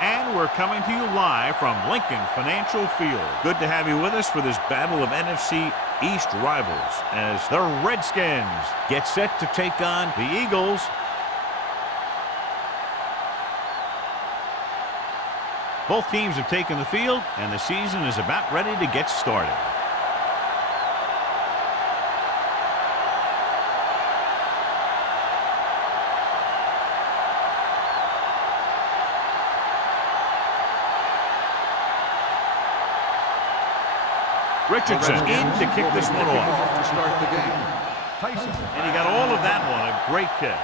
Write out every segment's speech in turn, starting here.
And we're coming to you live from Lincoln Financial Field. Good to have you with us for this battle of NFC East rivals as the Redskins get set to take on the Eagles. Both teams have taken the field, and the season is about ready to get started. Richardson in to kick this one off. To start the game. Tyson. And he got all of that one. A great kick.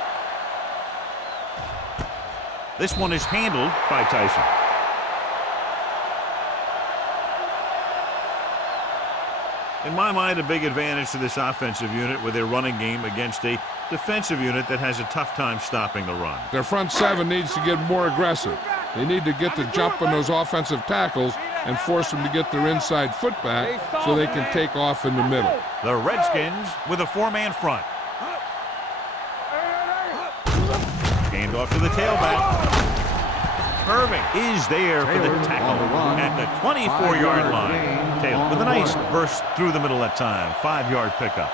This one is handled by Tyson. In my mind, a big advantage to this offensive unit with their running game against a defensive unit that has a tough time stopping the run. Their front seven needs to get more aggressive. They need to get the jump on those offensive tackles and force them to get their inside foot back so they can take off in the middle. The Redskins with a four-man front. Hand off to the tailback. Irving is there for the tackle at the 24-yard line. Taylor with a nice burst through the middle that time. 5-yard pickup.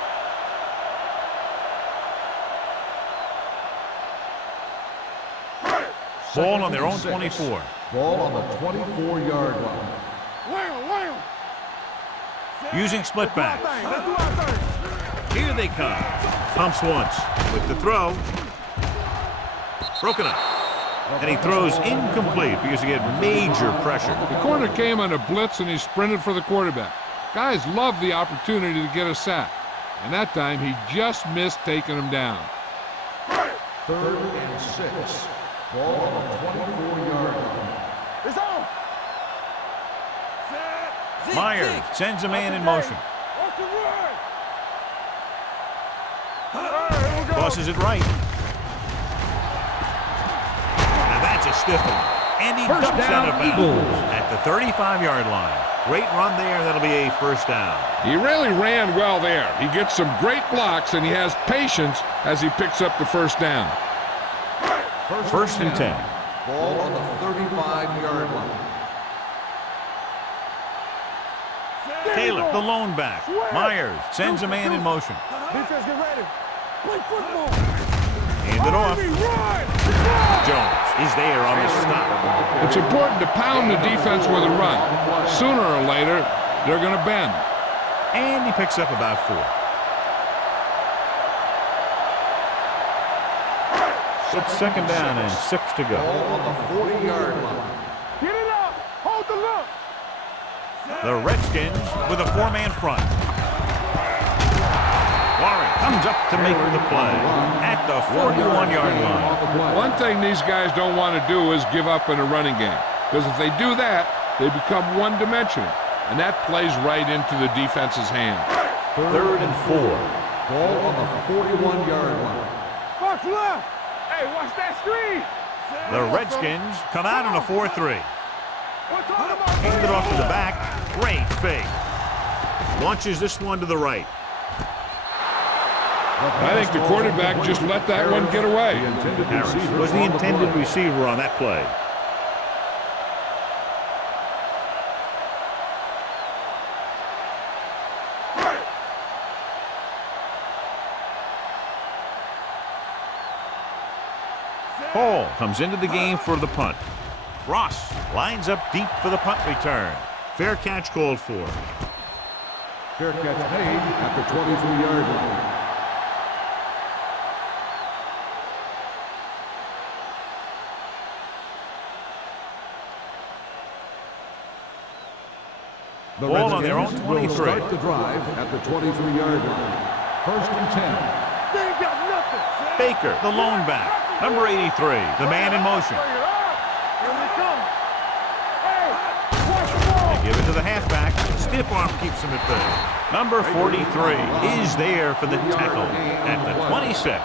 Ball on their own 24. Ball on the 24-yard line. Using split backs. Here they come. Pumps once with the throw. Broken up. And he throws incomplete because he had major pressure. The corner came on a blitz and he sprinted for the quarterback. Guys love the opportunity to get a sack. And that time he just missed taking him down. 3rd and 6. Ball on the 24-yard line. It's on. Myers sends a man in motion. Tosses it right. Now that's a stiff one. And he dumps out of bounds at the 35-yard line. Great run there. That'll be a first down. He really ran well there. He gets some great blocks and he has patience as he picks up the first down. First and 10. Ball on the 35-yard line. Taylor, the lone back. Myers sends a man in motion. Defense, get ready. Play football. Hand it off. Jones is there on the stop. It's important to pound the defense with a run. Sooner or later, they're going to bend. And he picks up about 4. It's second down and 6 to go. Ball on the 40-yard line. Get it up. Hold the look. The Redskins with a 4-man front. Warren comes up to make the play at the 41-yard line. One thing these guys don't want to do is give up in a running game. Because if they do that, they become one-dimensional. And that plays right into the defense's hand. 3rd and 4. Ball on the 41-yard line. Box left. Hey, watch that screen. The Redskins come out on a 4-3. Hand it off to the back. Great fake. Launches this one to the right. I think the quarterback just let that one get away. Harris was the intended receiver on that play. Hall comes into the game for the punt. Ross lines up deep for the punt return. Fair catch called for. Fair catch made at the 23-yard line. The Ball on their own Redskins 23. will start the drive at the 23-yard line. 1st and 10. They ain't got nothing. Baker, the lone back. Number 83, the man in motion. Here they come. Hey, watch the ball. They give it to the halfback. Stiff arm keeps him at bay. Number 43 is there for the tackle at the 26.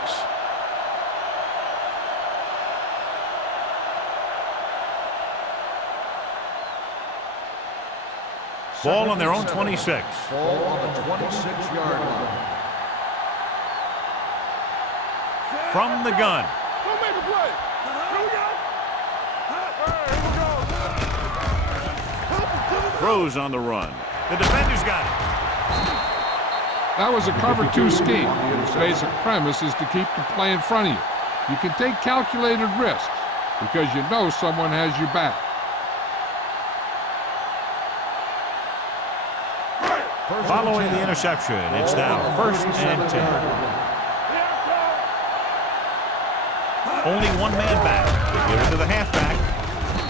Ball on their own 26. Ball on the 26-yard line. From the gun. Don't make a play. Here we go. Hey, here we go. throws on the run. The defender's got it. That was a cover 2 scheme. Its basic premise is to keep the play in front of you. You can take calculated risks because you know someone has your back. Following the interception, it's now 1st and 10. Only one man back. They give it to the halfback.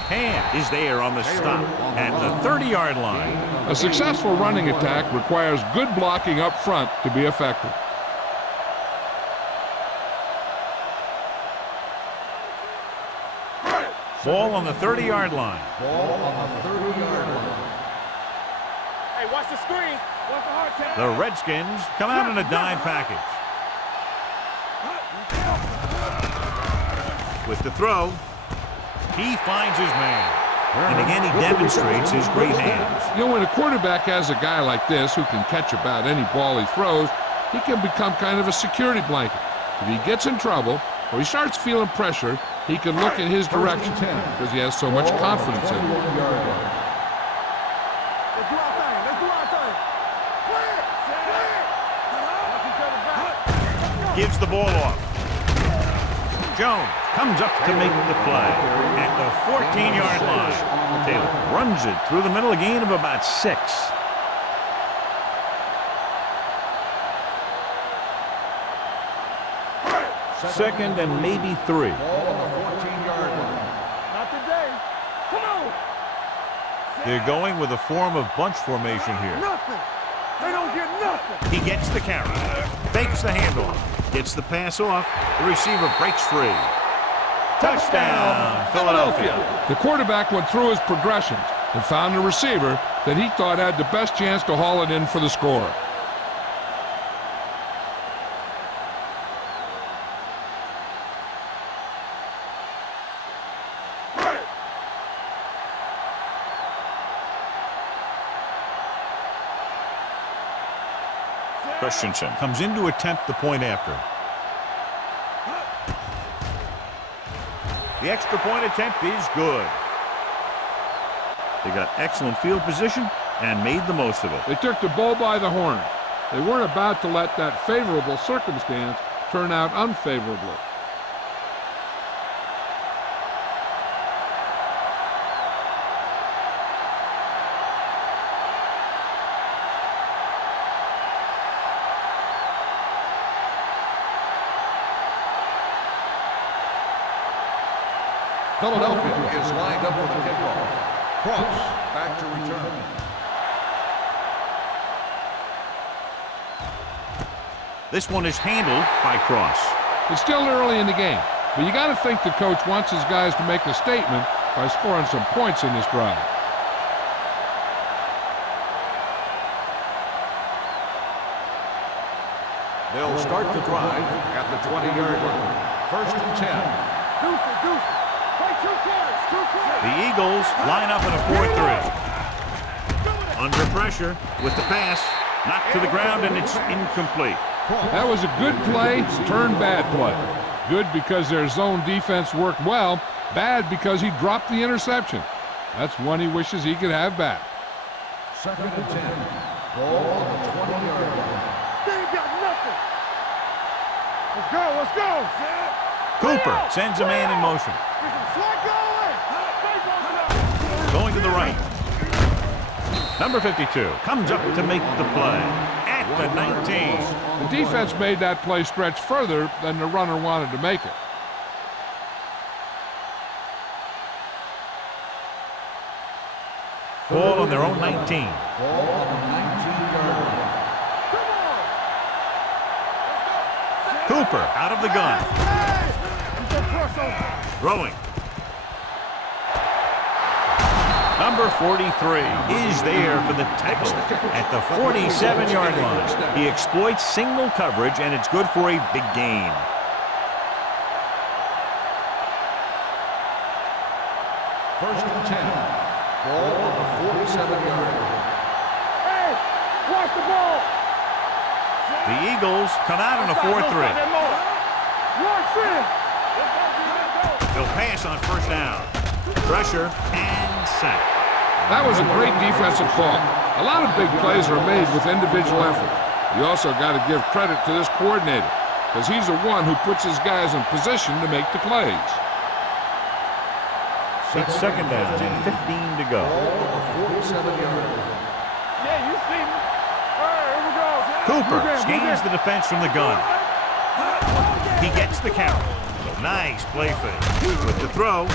Hand is there on the stop at the 30-yard line. A successful running attack requires good blocking up front to be effective. Ball on the 30-yard line. Ball on the 30-yard line. Hey, watch the screen. Watch the hard tap. The Redskins come out in a dime package. With the throw, he finds his man. And again, he demonstrates his great hands. You know, when a quarterback has a guy like this who can catch about any ball he throws, he can become kind of a security blanket. If he gets in trouble or he starts feeling pressure, he can look in his direction because he has so much confidence in him. Let's do our thing. Let's do our thing. Clear. Gives the ball off. Jones comes up to make the play at the 14-yard line. Taylor runs it through the middle, a gain of about 6. Second and maybe 3. Ball on the 14-yard line. Not today. Come on. They're going with a form of bunch formation here. Nothing. They don't get nothing. He gets the carry, fakes the handoff, gets the pass off, the receiver breaks free. Touchdown, Philadelphia. The quarterback went through his progressions and found a receiver that he thought had the best chance to haul it in for the score. Christensen comes in to attempt the point after. The extra point attempt is good. They got excellent field position and made the most of it. They took the bull by the horn. They weren't about to let that favorable circumstance turn out unfavorably. Philadelphia is lined up for the kickoff. Cross back to return. This one is handled by Cross. It's still early in the game, but you got to think the coach wants his guys to make a statement by scoring some points in this drive. They'll start the drive at the 20-yard line. 1st and 10. Deuces. Play 2 carries. 2 carries. The Eagles line up in a 4-3. Under pressure with the pass, knocked to the ground, and it's incomplete. That was a good play, turned bad play. Good because their zone defense worked well, bad because he dropped the interception. That's one he wishes he could have back. 2nd and 10. Ball on the 20-yard line. They ain't got nothing. Let's go. Cooper sends a man in motion. Going to the right. Number 52 comes up to make the play at the 19. The defense made that play stretch further than the runner wanted to make it. Ball on their own 19. Ball on the 19-yard line. Cooper out of the gun. Throwing. Number 43 is there for the tackle at the 47-yard line. He exploits single coverage, and it's good for a big gain. First and 10. Ball on the 47-yard line. Hey, watch the ball. The Eagles come out in a 4-3. Watch it. They'll pass on first down. Pressure and sack. That was a great defensive call. A lot of big plays are made with individual effort. You also got to give credit to this coordinator, because he's the one who puts his guys in position to make the plays. It's second down and 15 to go. Yeah, you see me. All right, here we go. Cooper scans the defense from the gun. He gets the count. Nice play fake. With the throw.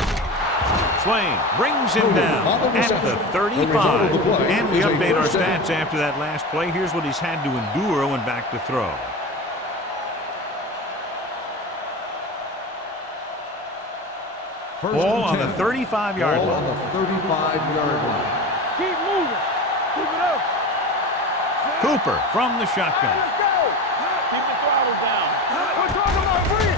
Swain brings him down at the 35. And we update our stats after that last play. Here's what he's had to endure when back to throw. Ball on the 35-yard line. Keep moving. Keep it up. Cooper from the shotgun. Let's go. Keep the throttle down. We're talking about free.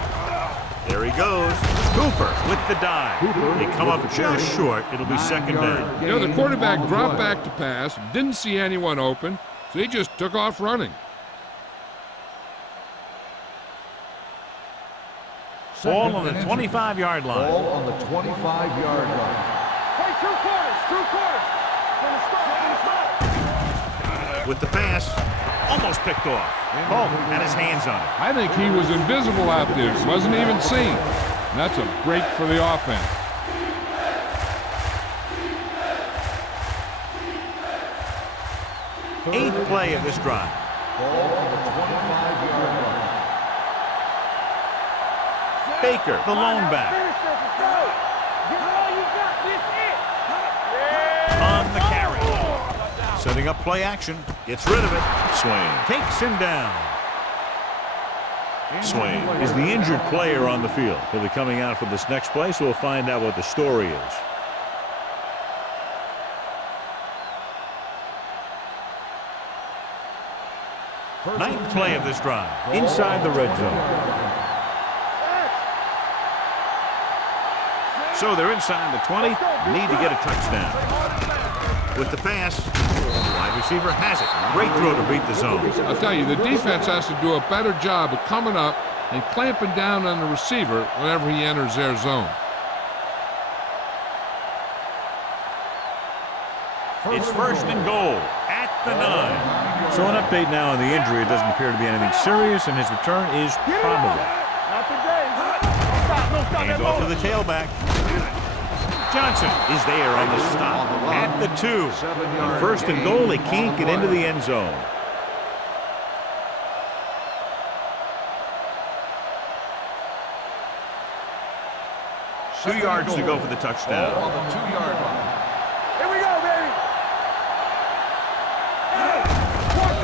There he goes. Cooper with the dive. They come up just short. It'll be second down. You know, the quarterback dropped back to pass, didn't see anyone open, so he just took off running. Ball on the 25-yard line. Ball on the 25-yard line. Play two quarters. Finish With the pass, almost picked off. Polk had his hands on it. I think he was invisible out there, wasn't even seen. And that's a break for the offense. Eighth play of this drive. Ball on the 25-yard line. Baker, the lone back. On the carry. Setting up play action. Gets rid of it. Swain takes him down. Swain is the injured player on the field. He'll be coming out for this next play, so we'll find out what the story is. Ninth play of this drive. Inside the red zone. So they're inside the 20. Need to get a touchdown. With the pass, the wide receiver has it. Great throw to beat the zone. I'll tell you, the defense has to do a better job of coming up and clamping down on the receiver whenever he enters their zone. It's first and goal at the 9. So an update now on the injury. It doesn't appear to be anything serious, and his return is probable. Not today. No stop. Hands off to the tailback. Johnson is there on the stop at the 2. On first and goal, they can't get into the end zone. Two yards to go for the touchdown. On the 2-yard line. Here we go, baby.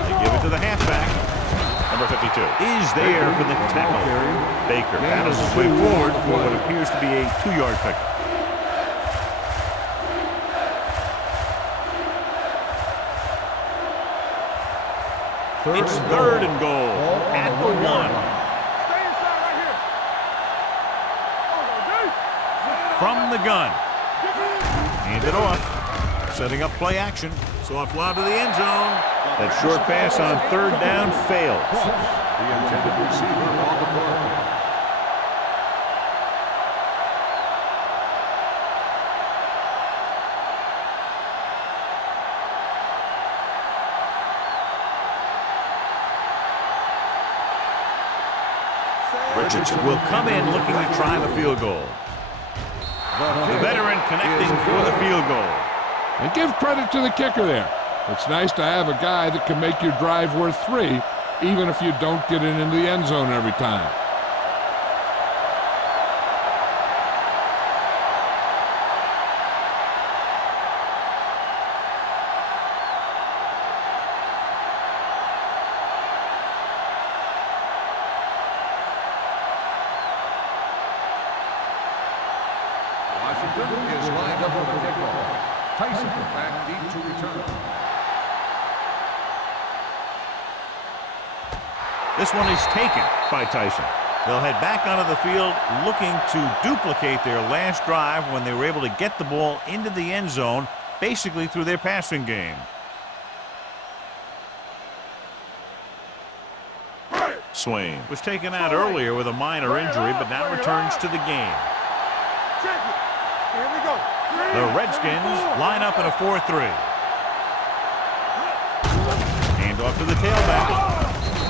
They give it to the halfback. Number 52 is there for the tackle. Baker battles his way forward for what appears to be a 2-yard pickup. It's third and goal at the 1. Stay inside right here. From the gun. Hand it off. Setting up play action. So off lob to the end zone. That short pass on third down fails. The intended receiver on the play. Richardson will come in looking to try the field goal. The veteran connecting for the field goal. And give credit to the kicker there. It's nice to have a guy that can make your drive worth 3, even if you don't get it into the end zone every time. Washington is lined up for the kickoff. Tyson back deep to return. This one is taken by Tyson. They'll head back onto the field looking to duplicate their last drive when they were able to get the ball into the end zone, basically through their passing game. Swain was taken out earlier with a minor injury, but now returns to the game. Check it. Here we go. The Redskins line up in a 4-3. Hand off to the tailback.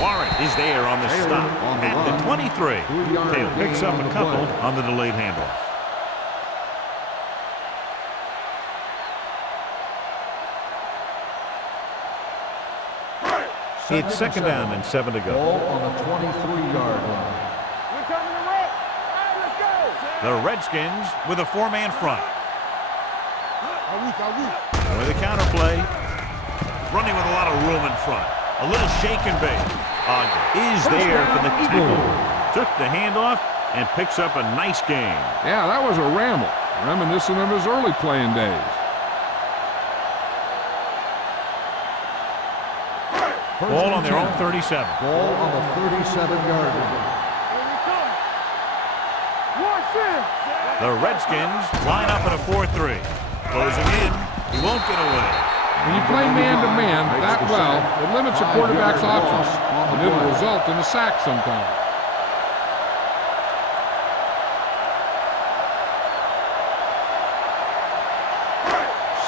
Warren is there on the stop at the 23. Taylor picks up a couple on the delayed handoff. It's second down and 7 to go. Ball on the 23-yard line. We're coming to rock. All right, let's go. The Redskins with a 4-man front. With a counter play. Running with a lot of room in front. A little shake and bake. Ogden is there for the tackle. Took the handoff and picks up a nice gain. Yeah, that was a ramble. Reminiscent of his early playing days. Ball on their own 37. Ball on the 37-yard line. Here we come. Watch this. The Redskins line up in a 4-3. Closing in. He won't get away. When you play man-to-man that well, it limits a quarterback's options, and it'll result in a sack sometimes.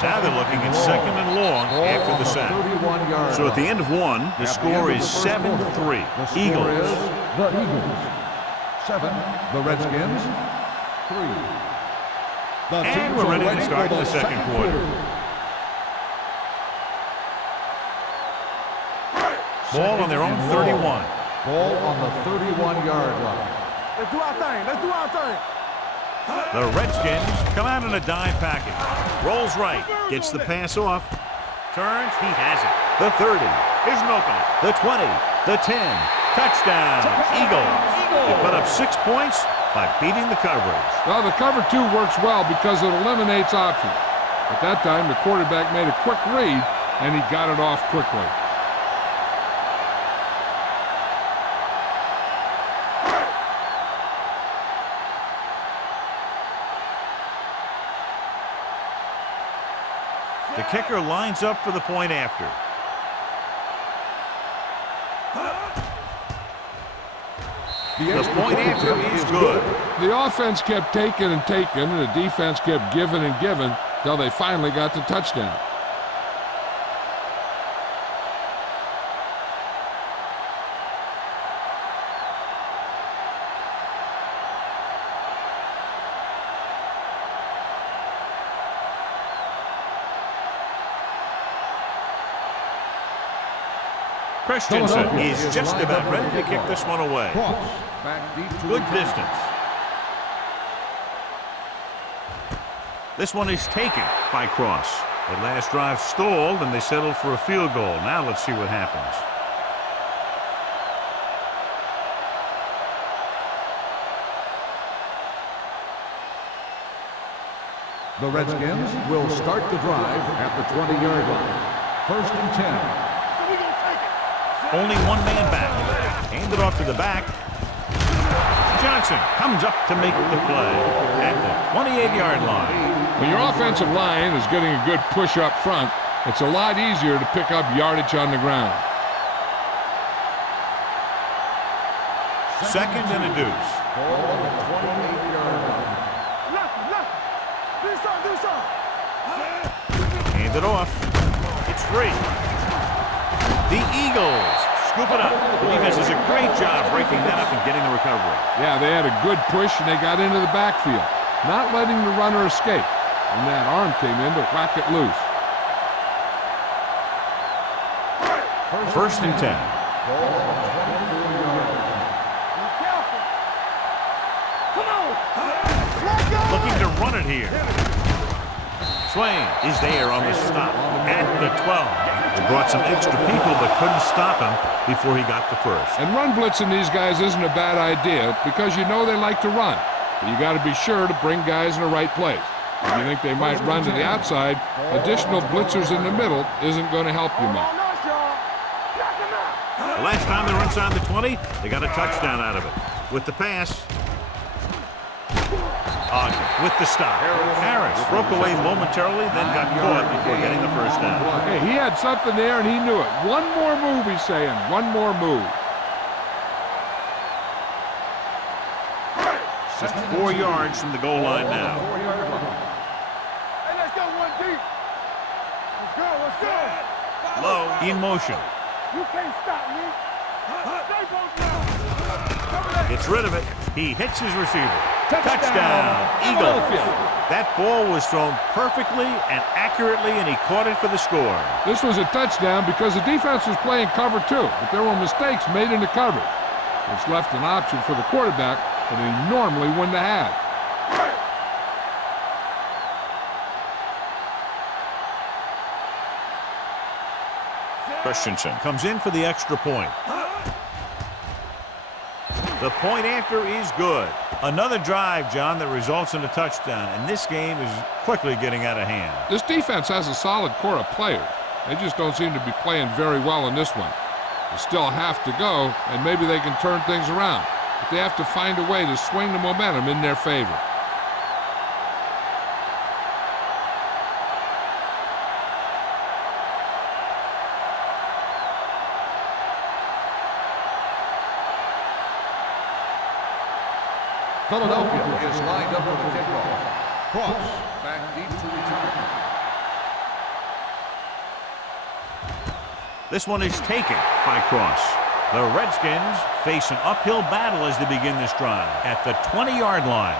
Now they're looking at second and long after the sack. So at the end of one, the score is 7-3. Eagles. The Eagles. 7. The Redskins. 3. And we're ready to start the second quarter. Ball on their own 31. Ball on the 31-yard line. Let's do our thing. Let's do our thing. The Redskins come out in a dime package. Rolls right, gets the pass off, turns, he has it. The 30, isn't open. The 20, the 10, touchdown, Eagles. They put up 6 points by beating the coverage. Well, the cover 2 works well because it eliminates options. At that time, the quarterback made a quick read, and he got it off quickly. The kicker lines up for the point after. The point after is good. The offense kept taking and taking, and the defense kept giving and giving till they finally got the touchdown. Christensen is just about ready to kick this one away. Back deep to Good distance. This one is taken by Cross. The last drive stalled and they settled for a field goal. Now let's see what happens. The Redskins will start the drive at the 20-yard line. 1st and 10. Only one man back. Hand it off to the back. Johnson comes up to make the play at the 28-yard line. When your offensive line is getting a good push up front, it's a lot easier to pick up yardage on the ground. Second and a deuce. Ball on the 28-yard line. Do something. Hand it off. It's free. The Eagles scoop it up. The defense does a great job breaking that up and getting the recovery. Yeah, they had a good push and they got into the backfield, not letting the runner escape. And that arm came in to whack it loose. 1st and 10. Ball on the 24-yard line. Be careful. Come on. Let go. Looking to run it here. Swain is there on the stop at the 12. They brought some extra people but couldn't stop him before he got the first. And run blitzing these guys isn't a bad idea because you know they like to run. But you got to be sure to bring guys in the right place. If you think they might run to the outside, additional blitzers in the middle isn't going to help you much. The last time they were inside the 20, they got a touchdown out of it. With the pass, Ogden with the stop. Harris broke away momentarily, then got caught before getting the first down. Hey, he had something there and he knew it. One more move, he's saying. One more move. Just 4 yards from the goal line now. deep. Let's go, let's go. Low in motion. You can't stop me. Stay both down. Cover that. Gets rid of it. He hits his receiver. Touchdown, Eagles. That ball was thrown perfectly and accurately, and he caught it for the score. This was a touchdown because the defense was playing cover 2, but there were mistakes made in the coverage, which left an option for the quarterback that he normally wouldn't have had. Christensen comes in for the extra point. The point after is good. Another drive, John, that results in a touchdown, and this game is quickly getting out of hand. This defense has a solid core of players. They just don't seem to be playing very well in this one. They still have to go, and maybe they can turn things around. But they have to find a way to swing the momentum in their favor. Philadelphia is lined up for the kickoff. Cross back deep to return. This one is taken by Cross. The Redskins face an uphill battle as they begin this drive at the 20-yard line.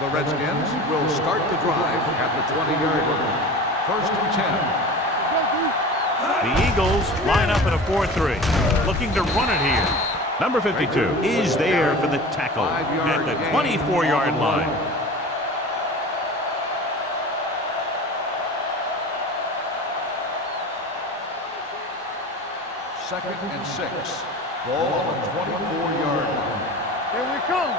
The Redskins will start the drive at the 20-yard line. 1st and 10. The Eagles line up in a 4-3, looking to run it here. Number 52 is there for the tackle at the 24-yard line. Second and 6. Ball on the 24-yard line. Here we come.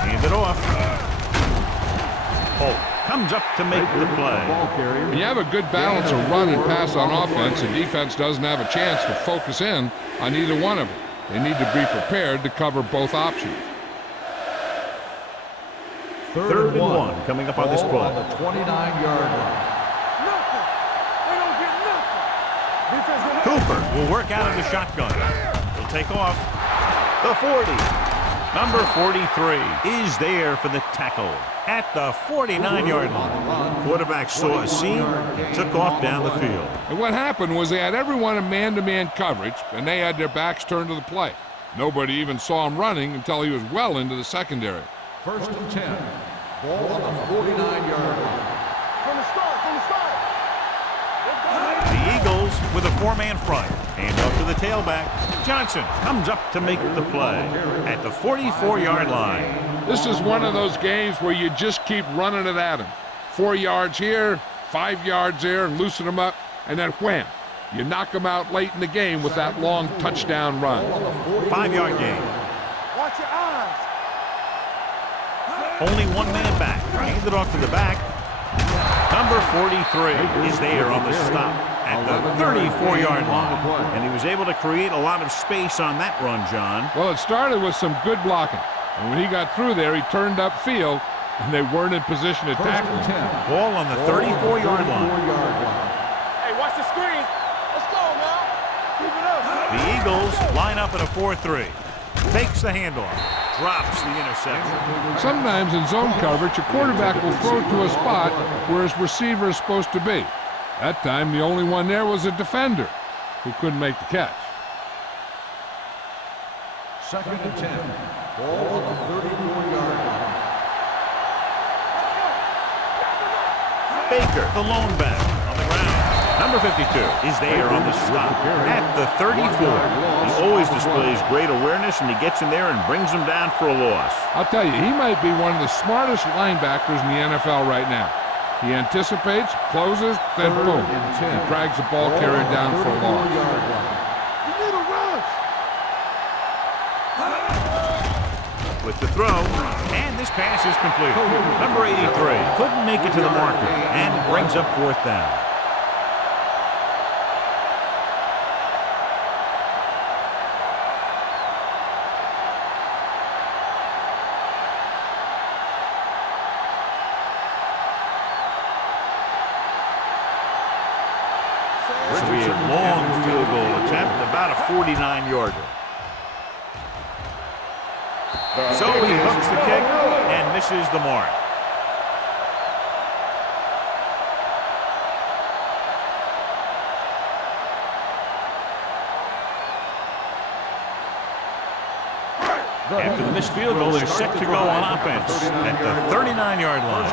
Hand it off. Holt comes up to make the play. When you have a good balance of run and pass on offense, the defense doesn't have a chance to focus in on either one of them. They need to be prepared to cover both options. 3rd and 1 coming up on this Ball on play. the 29-yard line. Nothing. They don't get nothing. Defense don't have Cooper will work out of the shotgun. He'll take off. The 40. Number 43 is there for the tackle at the 49-yard line. Quarterback saw a seam and took off down the field. And what happened was they had everyone in man-to-man coverage, and they had their backs turned to the play. Nobody even saw him running until he was well into the secondary. 1st and 10. Ball on the 49-yard line. from the start. The Eagles with a 4-man front. Hand off to the tailback. Johnson comes up to make the play at the 44-yard line. This is one of those games where you just keep running it at him. 4 yards here, 5 yards there, loosen them up, and then wham. You knock them out late in the game with that long touchdown run. 5-yard gain. Watch your eyes. Only 1 man back. Hand it off to the back. Number 43 is there on the stop at the 34-yard line. And he was able to create a lot of space on that run, John. Well, it started with some good blocking. And when he got through there, he turned upfield, and they weren't in position to tackle him. Ball on the 34-yard line. Hey, watch the screen. Let's go now. Keep it up. The Eagles line up in a 4-3. Takes the handoff. Drops the interception. Sometimes in zone coverage, a quarterback will throw to a spot where his receiver is supposed to be. That time, the only one there was a defender who couldn't make the catch. 2nd and 10. Ball on the 34-yard line. Baker, the lone back, on the ground. Number 52 is there on the stop at the 34. He always displays great awareness, and he gets in there and brings them down for a loss. I'll tell you, he might be one of the smartest linebackers in the NFL right now. He anticipates, closes, then boom, he drags the ball carrier down for a loss. You need a rush. With the throw, and this pass is complete. Number 83 couldn't make it to the marker, and it brings up 4th down. This will be a long field goal attempt, about a 49-yarder. So he hooks the kick and misses the mark. After the missed field goal, they're set to go on offense at the 39-yard line.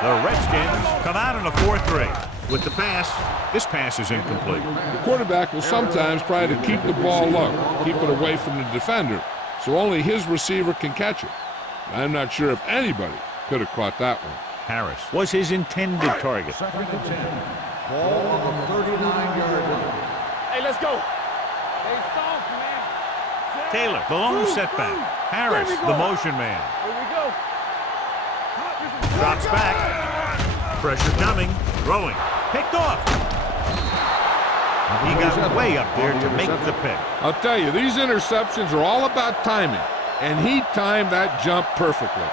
The Redskins come out in a 4-3. With the pass, this pass is incomplete. The quarterback will sometimes try to keep the ball low, keep it away from the defender, so only his receiver can catch it. I'm not sure if anybody could have caught that one. Harris was his intended target. Second and 10. Ball on the 39-yard line. Hey, let's go. Hey, soft, man. Taylor, the lone setback. Harris, the motion man. Here we go. Drops back. Pressure coming. Throwing. Picked off. He got way up there to make the pick. I'll tell you, these interceptions are all about timing, and he timed that jump perfectly.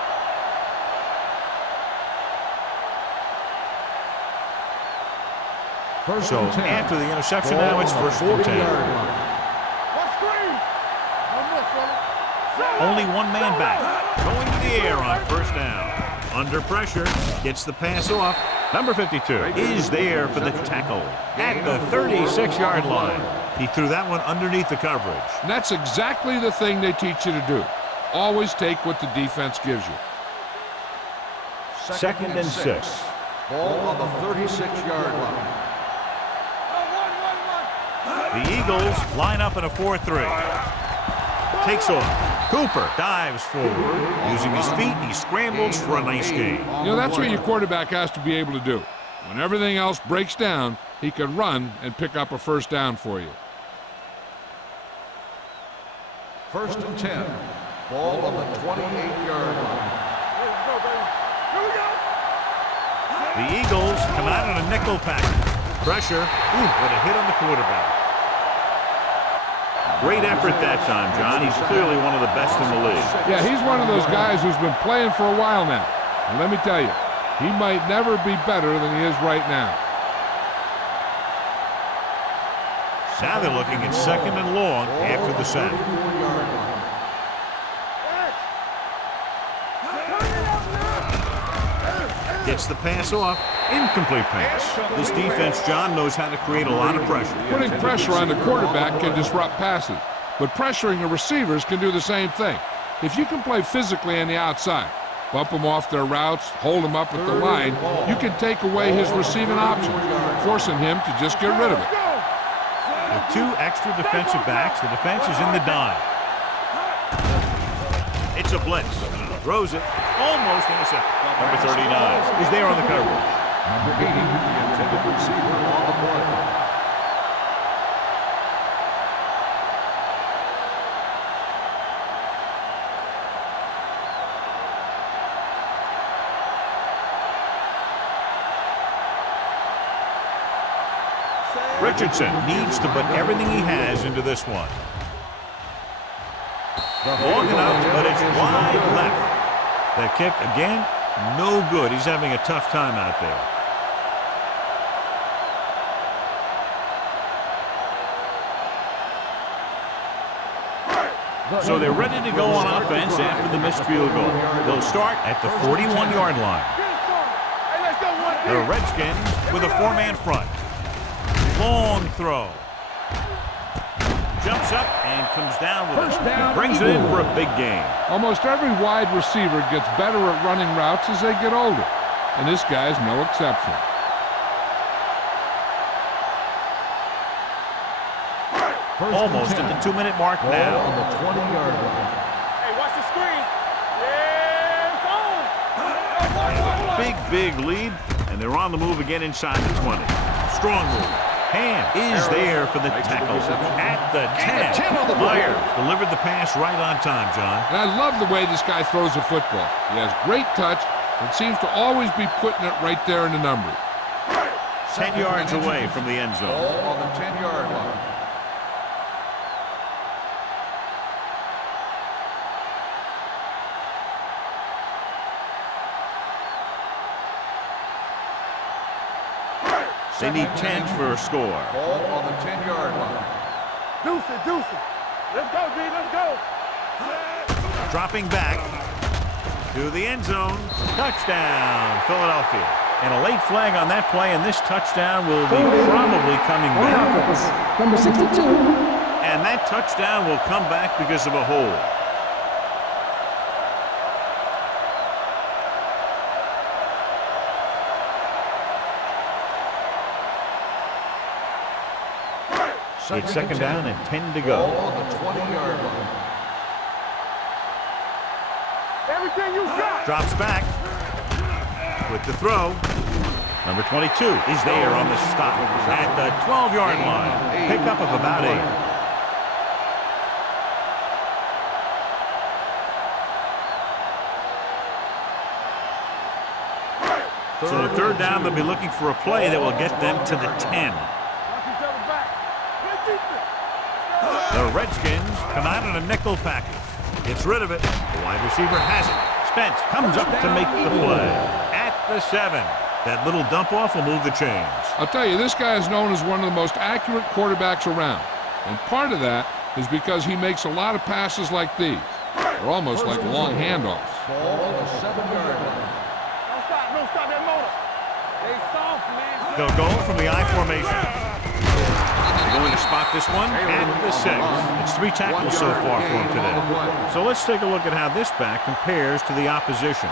So after the interception, now it's first and 10. Only one man back. Going to the air on first down. Under pressure, gets the pass off. Number 52 is there for the tackle at the 36-yard line. He threw that one underneath the coverage. And that's exactly the thing they teach you to do. Always take what the defense gives you. Second and 6. Ball on the 36-yard line. The Eagles line up in a 4-3. Takes off. Cooper dives forward. Using his feet, he scrambles for a nice gain. You know, that's what your quarterback has to be able to do. When everything else breaks down, he can run and pick up a first down for you. First and 10. Ball on the 28-yard line. The Eagles come out in a nickel package. Pressure. With a hit on the quarterback. Great effort that time, John. He's clearly one of the best in the league. Yeah, he's one of those guys who's been playing for a while now. And let me tell you, he might never be better than he is right now. Now they're looking at second and long after the sack. Gets the pass off. Incomplete pass. This defense, John, knows how to create a lot of pressure. Putting pressure on the quarterback can disrupt passes, but pressuring the receivers can do the same thing. If you can play physically on the outside, bump them off their routes, hold them up at the line, you can take away his receiving options, forcing him to just get rid of it. With two extra defensive backs, the defense is in the dime. It's a blitz. Throws it. Almost intercepted. Number 39 is there on the coverage. Number 80, the intended receiver on the play. Richardson needs to put everything he has into this one. Long enough, but it's wide left. That kick, again, no good. He's having a tough time out there. So they're ready to go on offense after the missed field goal. They'll start at the 41-yard line. The Redskins with a four-man front. Long throw. Jumps up and comes down with it. Brings it in for a big gain. Almost every wide receiver gets better at running routes as they get older, and this guy's no exception. Almost at the 2-minute mark now. On the 20-yard line. Hey, watch the screen. Yeah, it's on. Big lead, and they're on the move again inside the 20. Strong move. Hand is there for the tackle at the 10. Myers delivered the pass right on time, John. And I love the way this guy throws a football. He has great touch and seems to always be putting it right there in the numbers. 10 yards away from the end zone. Ball on the 10-yard line. They need 10 for a score. Ball on the 10-yard line. Deuce it, deuce it. Let's go, D, let's go. Dropping back to the end zone. Touchdown, Philadelphia. And a late flag on that play, and this touchdown will be probably coming back. Number 62. And that touchdown will come back because of a hold. It's second down and 10 to go. Ball on the 20-yard line. Everything you got. Drops back with the throw. Number 22 is there on the stop at the 12-yard line. Pickup of about 8. So the third down, they'll be looking for a play that will get them to the 10. The Redskins come out in a nickel package. Gets rid of it. The wide receiver has it. Spence comes up to make the play. At the 7. That little dump off will move the chains. I'll tell you, this guy is known as one of the most accurate quarterbacks around. And part of that is because he makes a lot of passes like these. They're almost like long handoffs. Ball on the 7-yard line. Don't stop that motor. They soft, man. They'll go from the I formation. They're going to spot this one at the 6. It's 3 tackles so far for him today. So let's take a look at how this back compares to the opposition.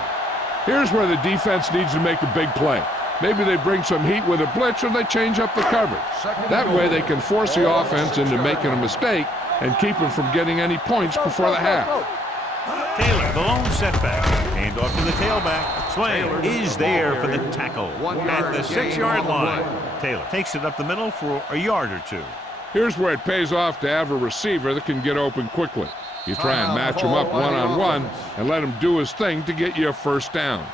Here's where the defense needs to make a big play. Maybe they bring some heat with a blitz or they change up the coverage. That way they can force the offense into making a mistake and keep them from getting any points before the half. Taylor, the lone setback. Hand off to the tailback. Swain is there for the tackle at the 6-yard line. Taylor takes it up the middle for a yard or 2. Here's where it pays off to have a receiver that can get open quickly. You try and match him up one-on-one and let him do his thing to get you a first down.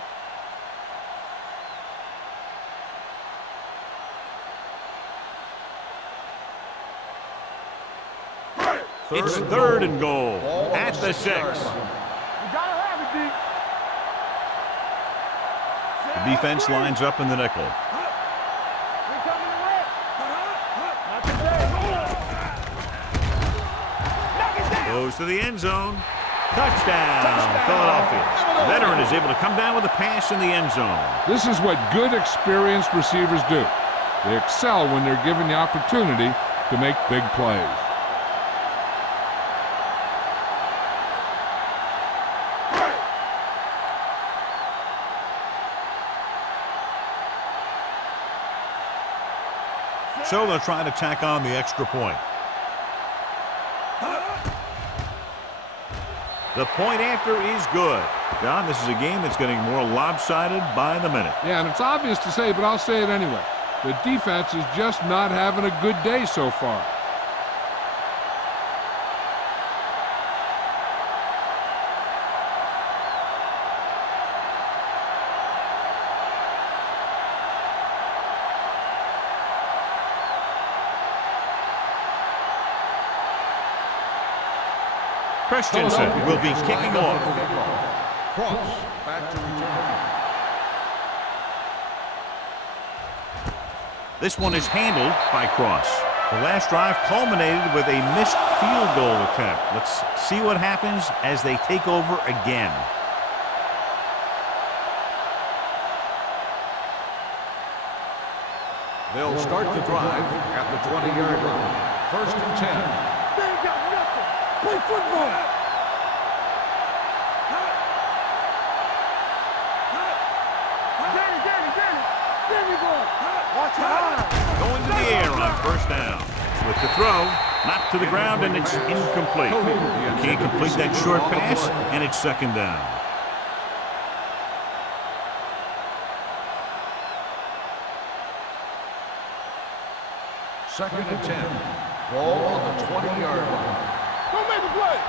It's third and goal at the 6. You gotta have it, D. The defense lines up in the nickel. We coming to red. Not today. Knock it down. Goes to the end zone. Touchdown, Philadelphia. The veteran is able to come down with a pass in the end zone. This is what good, experienced receivers do. They excel when they're given the opportunity to make big plays. So they'll try to tack on the extra point. The point after is good. John, this is a game that's getting more lopsided by the minute. Yeah, and it's obvious to say, but I'll say it anyway. The defense is just not having a good day so far. Christensen will be kicking off. Cross back to return. This one is handled by Cross. The last drive culminated with a missed field goal attempt. Let's see what happens as they take over again. They'll start the drive at the 20-yard line. First and 10. They ain't got nothing. Play football. Danny boy. Watch your eyes. Going to the air on first down. With the throw, knocked to the ground, and it's incomplete. You can't complete that short pass, and it's second down. Second and 10. Ball on the 20-yard line. Don't make a play.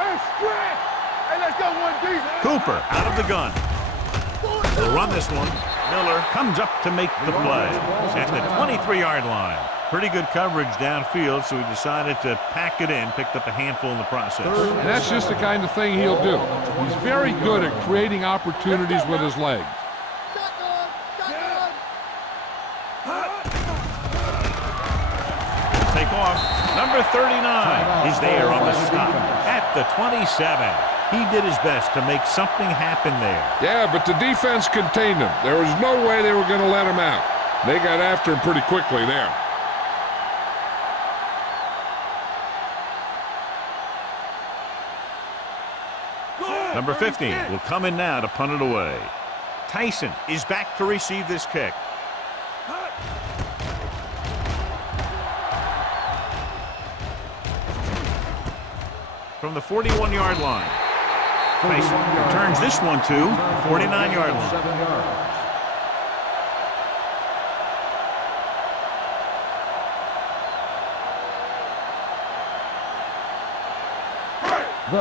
And stretch. Hey, let's go, 1D. Cooper out of the gun. They'll run this one. Miller comes up to make the play at the 23-yard line. Pretty good coverage downfield, so he decided to pack it in, picked up a handful in the process. And that's just the kind of thing he'll do. He's very good at creating opportunities with his legs. off. Number 39 is there on the stop at the 27. He did his best to make something happen there. Yeah, but the defense contained him. There was no way they were going to let him out. They got after him pretty quickly there. Number 15 will come in now to punt it away. Tyson is back to receive this kick. From the 41-yard line. Tyson returns this one to the 49-yard line. 7 yards.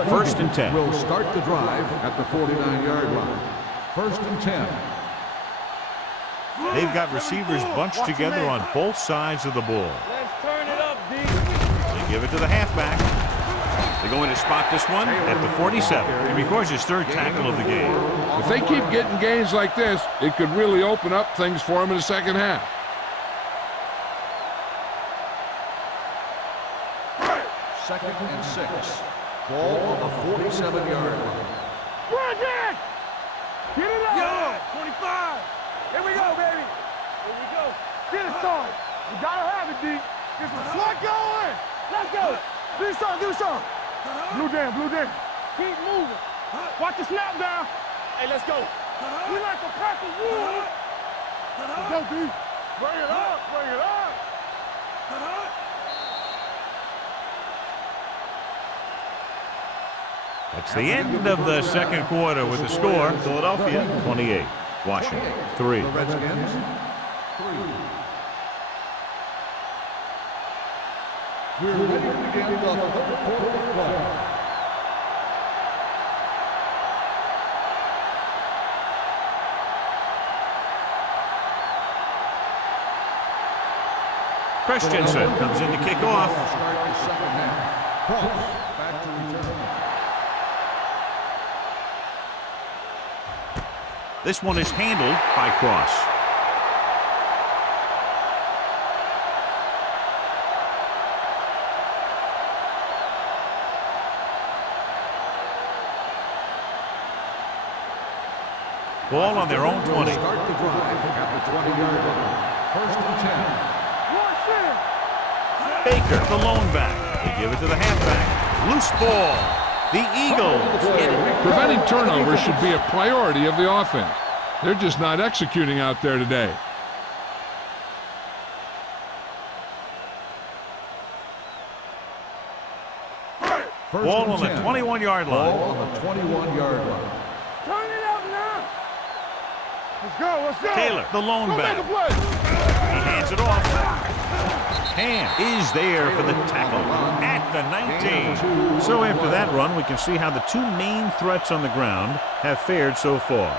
First and 10. Will start the drive at the 49-yard line. First and 10. They've got receivers bunched together on both sides of the ball. Let's turn it up, D. They give it to the halfback. They're going to spot this one at the 47. He records his third tackle of the game. If they keep getting gains like this, it could really open up things for them in the second half. Second and 6. Ball on the 47-yard line. Bridget! Get it up! 25! Here we go, baby! Here we go. Get it started. You gotta have it, D. Get some slot going! Let's go! Do something, do something! Blue down. Keep moving. Watch the snap down. Hey, let's go. We like a pack of wolves. Let's go, D. Bring it up, bring it up. That's the end of the second quarter with the score. Philadelphia 28, Washington 3. The Redskins 3. We're ready to begin the third quarter of play. Christensen comes in to kick off. Start the second half. Cross back to return. This one is handled by Cross. Ball on their own 20. Start the drive at the 20-yard line. First and 10. Baker, the lone back. They give it to the halfback. Loose ball. The Eagles get it. Preventing turnovers should be a priority of the offense. They're just not executing out there today. Ball on the 21-yard line. Ball on the 21-yard line. Turn it up now. Let's go. Taylor, the lone back. He hands it off. Ham is there for the tackle at the 19. So after that run, we can see how the two main threats on the ground have fared so far.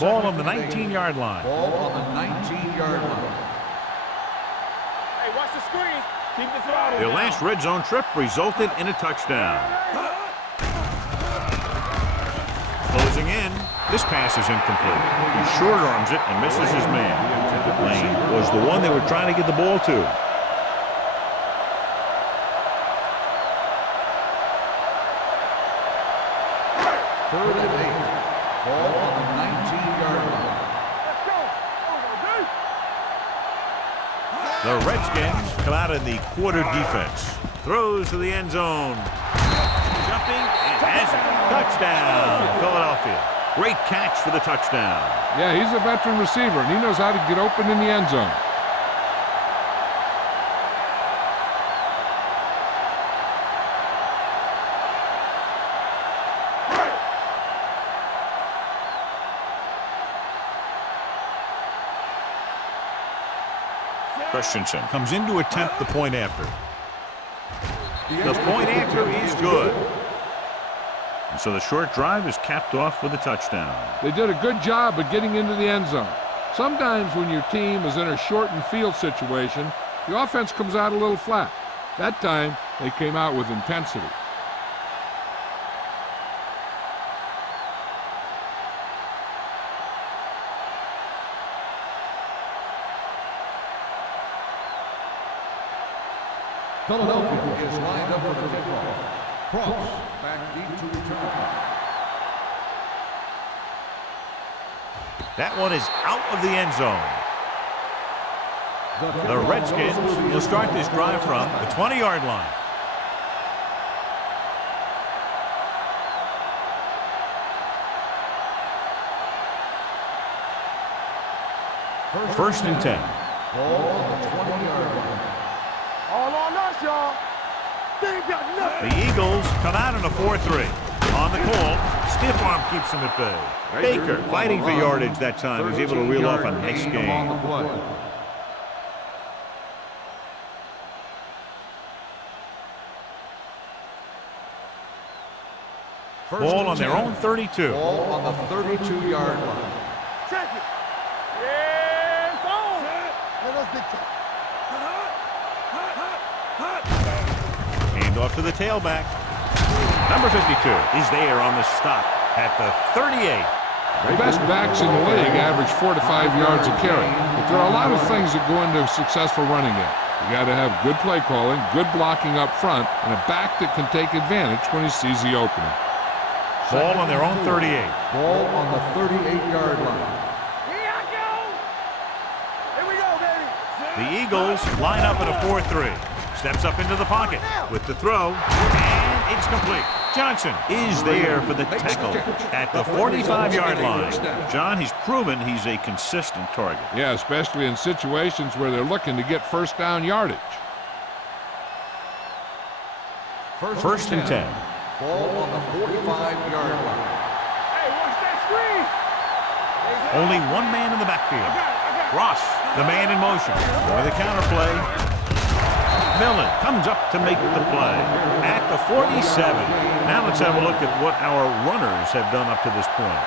Ball on the 19-yard line. Ball on the 19-yard line. Hey, watch the screen. Keep the throttle Their down. last red zone trip resulted in a touchdown. Closing in. This pass is incomplete. He short arms it and misses his man. Lane was the one they were trying to get the ball to. Third and 8. Ball on the 19-yard line. Let's go. The Redskins come out in the quarter defense. Throws to the end zone. Jumping and has it. Touchdown, Philadelphia. Great catch for the touchdown. Yeah, he's a veteran receiver, and he knows how to get open in the end zone. Christensen comes in to attempt the point after. The point after is good. And so the short drive is capped off with a touchdown. They did a good job of getting into the end zone. Sometimes when your team is in a shortened field situation, the offense comes out a little flat. That time, they came out with intensity. Philadelphia is lined up for the kickoff. Cross back deep to return. That one is out of the end zone. The Redskins will start this drive from the 20-yard line. First and 10. Ball on the 20-yard line. All on us, y'all. They ain't got nothing. The Eagles come out in a 4-3. On the call, stiff arm keeps them at bay. Baker fighting for yardage that time. He's able to reel off a nice gain. Ball on their own 32. Ball on the 32-yard line. Check it. Yeah, it's on. Let us dictate. Hand off to the tailback. Number 52 is there on the stop at the 38. The best backs in the league average 4 to 5 yards a carry. But there are a lot of things that go into a successful running game. You got to have good play calling, good blocking up front, and a back that can take advantage when he sees the opening. Ball on their own 38. Ball on the 38-yard line. Here I go. Here we go, baby. The Eagles line up in a 4-3. Steps up into the pocket with the throw, and it's complete. Johnson is there for the tackle at the 45-yard line. John, he's proven he's a consistent target. Yeah, especially in situations where they're looking to get first down yardage. First and 10. Ball on the 45-yard line. Hey, watch that screen. Only one man in the backfield. Ross, the man in motion. For the counterplay. Millen comes up to make the play at the 47. Now let's have a look at what our runners have done up to this point.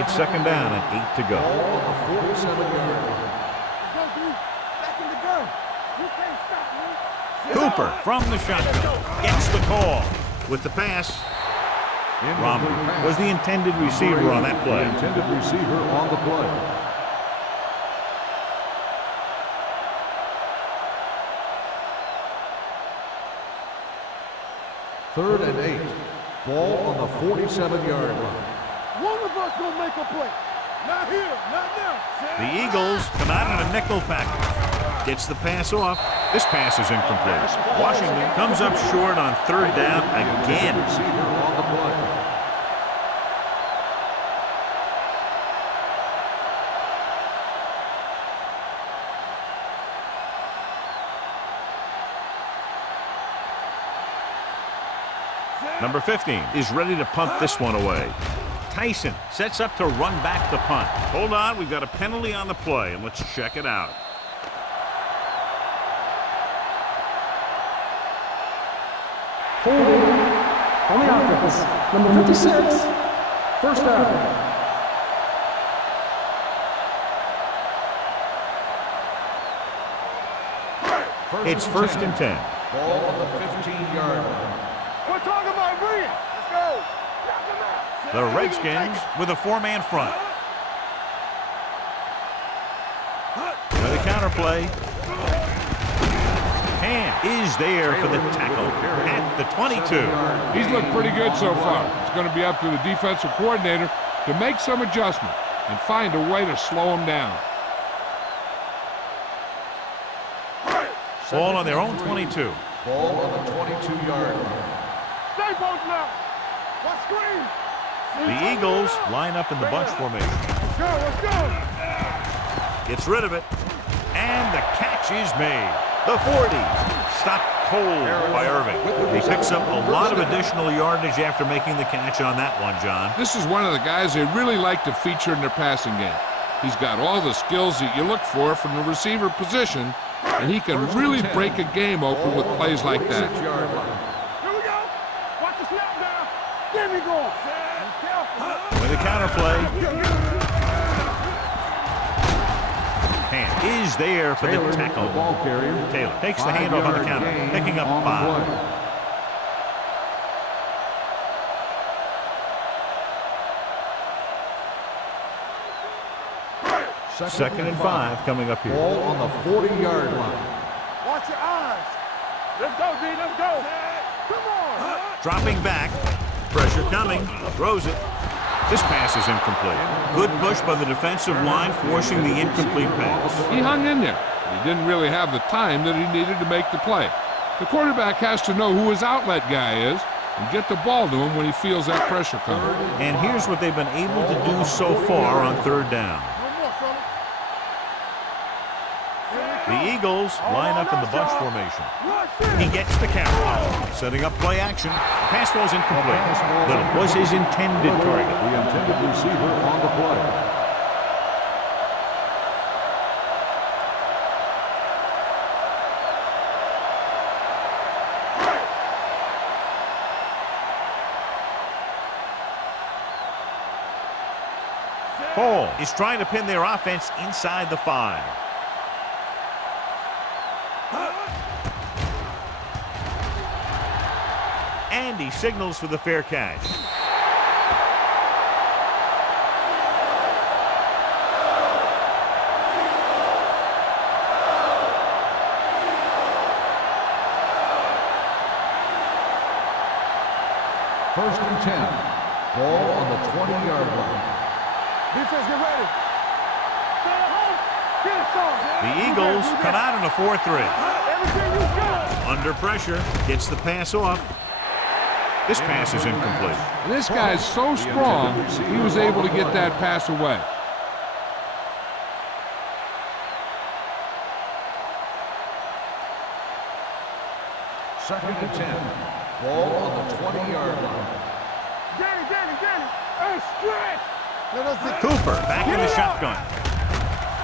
It's second down and 8 to go. Ball on the 47-yard line. Back in the gun. You can't stop me. Cooper from the shotgun gets the call with the pass. Romney was the intended receiver on that play. The intended receiver on the play. Third and 8. Ball on the 47-yard line. One of us gonna make a play. Not here, not now. The Eagles come out in a nickel package. Gets the pass off. This pass is incomplete. Washington comes up short on third down again. Receiver on the play. Number 15 is ready to punt this one away. Tyson sets up to run back the punt. Hold on, we've got a penalty on the play, and let's check it out. Holding on the offense. Number 56, first down. It's first and 10. Ball on the 15-yard line. We're talking about bring it. Let's go. Knock him out. The Redskins with a four-man front. For the counterplay. Hand is there for the tackle at the 22. He's looked pretty good so far. It's going to be up to the defensive coordinator to make some adjustment and find a way to slow him down. Ball on their own 22. Ball on the 22-yard line. Stay both now. What screen? The Eagles line up in the bunch formation. Let's go, let's go. Gets rid of it. And the catch is made. The 40. Stopped cold by Irving. He picks up a lot of additional yardage after making the catch on that one, John. This is one of the guys they really like to feature in their passing game. He's got all the skills that you look for from the receiver position, and he can really break a game open with plays like that. Here we go. Watch the snap now. Get me going. Be careful. With a counterplay. Hand is there for the tackle. Taylor takes the handoff on the counter, picking up 5. Second and 5 coming up here. Ball on the 40-yard line. Watch your eyes. Let's go, D. Let's go. Come on. Dropping back. Pressure coming. Throws it. This pass is incomplete. Good push by the defensive line, forcing the incomplete pass. He hung in there. He didn't really have the time that he needed to make the play. The quarterback has to know who his outlet guy is and get the ball to him when he feels that pressure coming. And here's what they've been able to do so far on third down. The Eagles line up in the bunch formation. He gets the carry. Setting up play action. Pass ball's incomplete. Little was his intended target. The intended receiver on the play. Hall is trying to pin their offense inside the 5. And he signals for the fair catch. First and 10. Ball on the 20-yard line. Defense, get ready. Stay at home. Get it started. The Eagles come out in a 4-3. Everything you got. Under pressure, gets the pass off. This pass is incomplete. And this guy's so strong, he was able to get that pass away. Second and 10. Ball on the 20-yard line. Danny. Hey, stretch. Cooper back in the shotgun.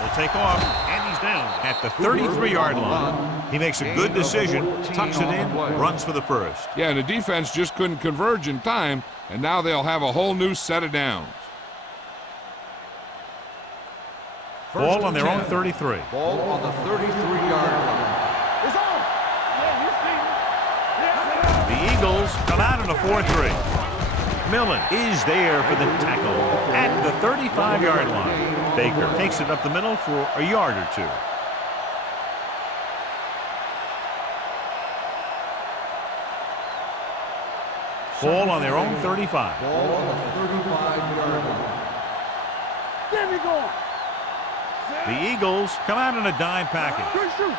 Will take off, and he's down at the 33-yard line. He makes a good decision, tucks it in, runs for the first. Yeah, and the defense just couldn't converge in time, and now they'll have a whole new set of downs. Ball on their own 33. Ball on the 33-yard line. It's on. Yeah, you see. The Eagles come out in a 4-3. Millen is there for the tackle at the 35-yard line. Baker takes it up the middle for a yard or two. Ball on their own 35. Ball on the 35-yard line. There we go. The Eagles come out in a dime package. Good shoot.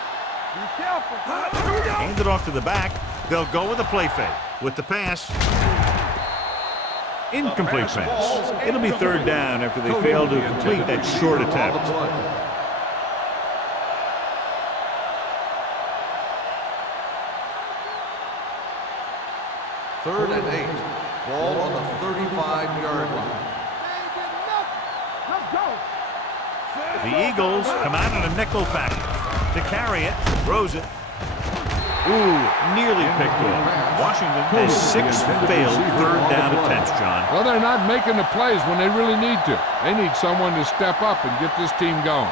Be careful. Here we go. Hand it off to the back. They'll go with a play fake. With the pass. Incomplete pass. It'll be third down after they fail to complete that short attempt. Third and 8. Ball on the 35-yard line. Let's go. The Eagles come out in a nickel package. To carry it, throws it. Ooh, nearly picked off. Washington has 6 failed third down attempts, John. Well, they're not making the plays when they really need to. They need someone to step up and get this team going.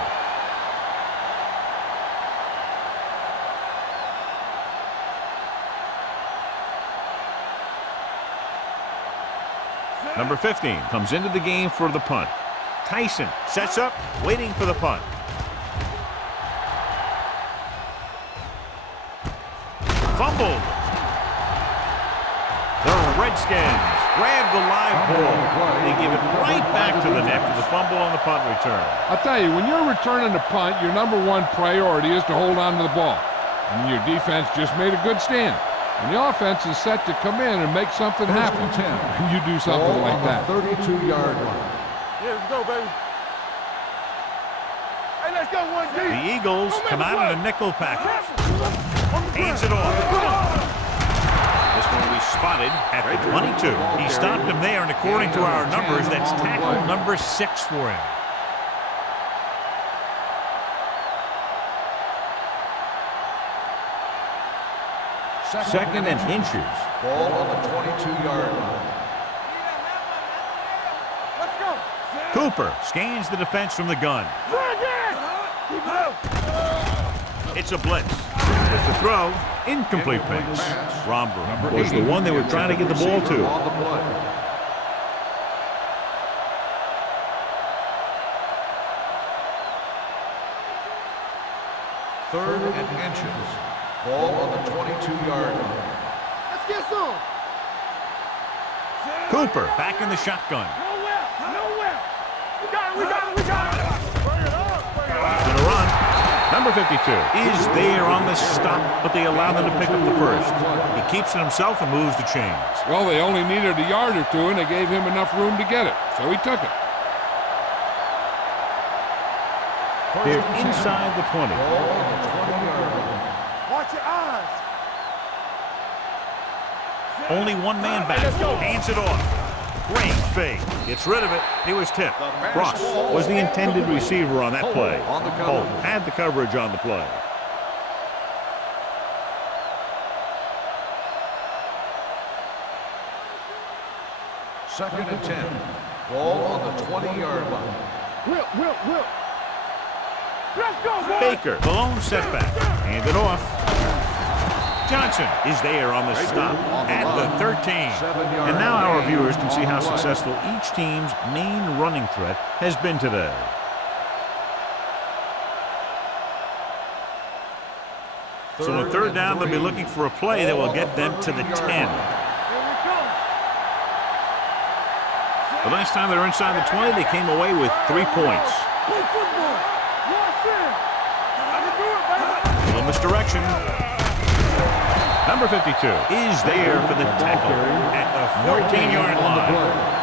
Number 15 comes into the game for the punt. Tyson sets up, waiting for the punt. Fumbled. The Redskins grab the live ball. They give it right back to the net for the fumble on the punt return. I'll tell you, when you're returning the punt, your number one priority is to hold on to the ball. And your defense just made a good stand. And the offense is set to come in and make something happen. And you do something like that. 32-yard line. Yeah, let's go, baby. Hey, let's go, 1D. The Eagles come out in a nickel package. Hands it off. This one will be spotted at the 22. He stopped him there, and according to our numbers, that's tackle number 6 for him. Second and inches. Ball on the 22-yard line. Let's go. Cooper scans the defense from the gun. Keep it up. It's a blitz. With the throw, incomplete pass. Romberg was the one they were trying to get the ball to. On the play. 3rd and inches. Ball on the 22-yard line. Let's get some. Cooper back in the shotgun. Nowhere. We got it. Bring it up. He's going to run. Number 52 is there on the stop, but they allow them to pick up the first. He keeps it himself and moves the chains. Well, they only needed a yard or two, and they gave him enough room to get it, so he took it. They're inside the 20. Ball on the 20-yard line. Watch your eyes. Only one man back. Hands it off. Great fake. Gets rid of it. He was tipped. Ross was the intended receiver on that play. Holt had the coverage on the play. Second and 10. Ball on the 20-yard line. Will. Let's go, boy. Baker, the lone setback. Hand it off. Johnson is there on the stop at the 13. And now our viewers can see how successful each team's main running threat has been today. So on 3rd down, they'll be looking for a play that will get them to the 10. The last time they were inside the 20, they came away with 3 points. A little misdirection. Number 52 is there for the tackle at the 14-yard line.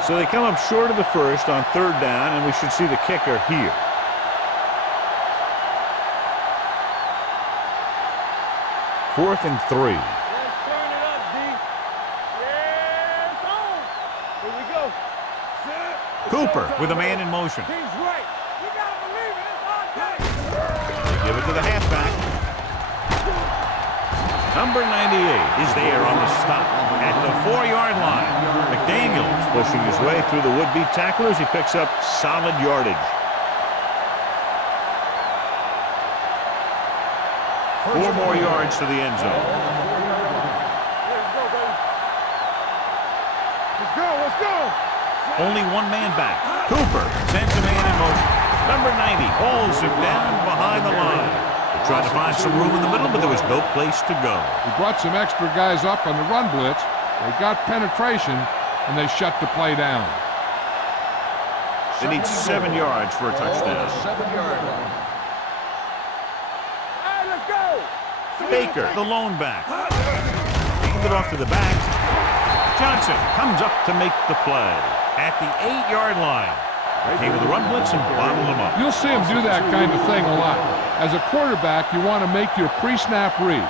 So they come up short of the first on 3rd down, and we should see the kicker here. Fourth and 3. Let's turn it up, D. Yeah, it's on. Here we go. Cooper with a man in motion. Team's right. You gotta believe it. It's our day. Give it to the halfback. Number 98 is there on the stop at the 4-yard line. McDaniels pushing his way through the would-be tacklers. He picks up solid yardage. 4 more yards to the end zone. Let's go. Only one man back. Cooper sends a man in motion. Number 90 hauls him down behind the line. They tried to find some room in the middle, but there was no place to go. He brought some extra guys up on the run blitz. They got penetration, and they shut the play down. They need 7 yards for a touchdown. 7-yard line. Hey, let's go. Baker, the lone back. Hand it off to the back. Johnson comes up to make the play at the 8-yard line. Came with the run blitz and bottled him up. You'll see him do that kind of thing a lot. As a quarterback, you want to make your pre-snap read.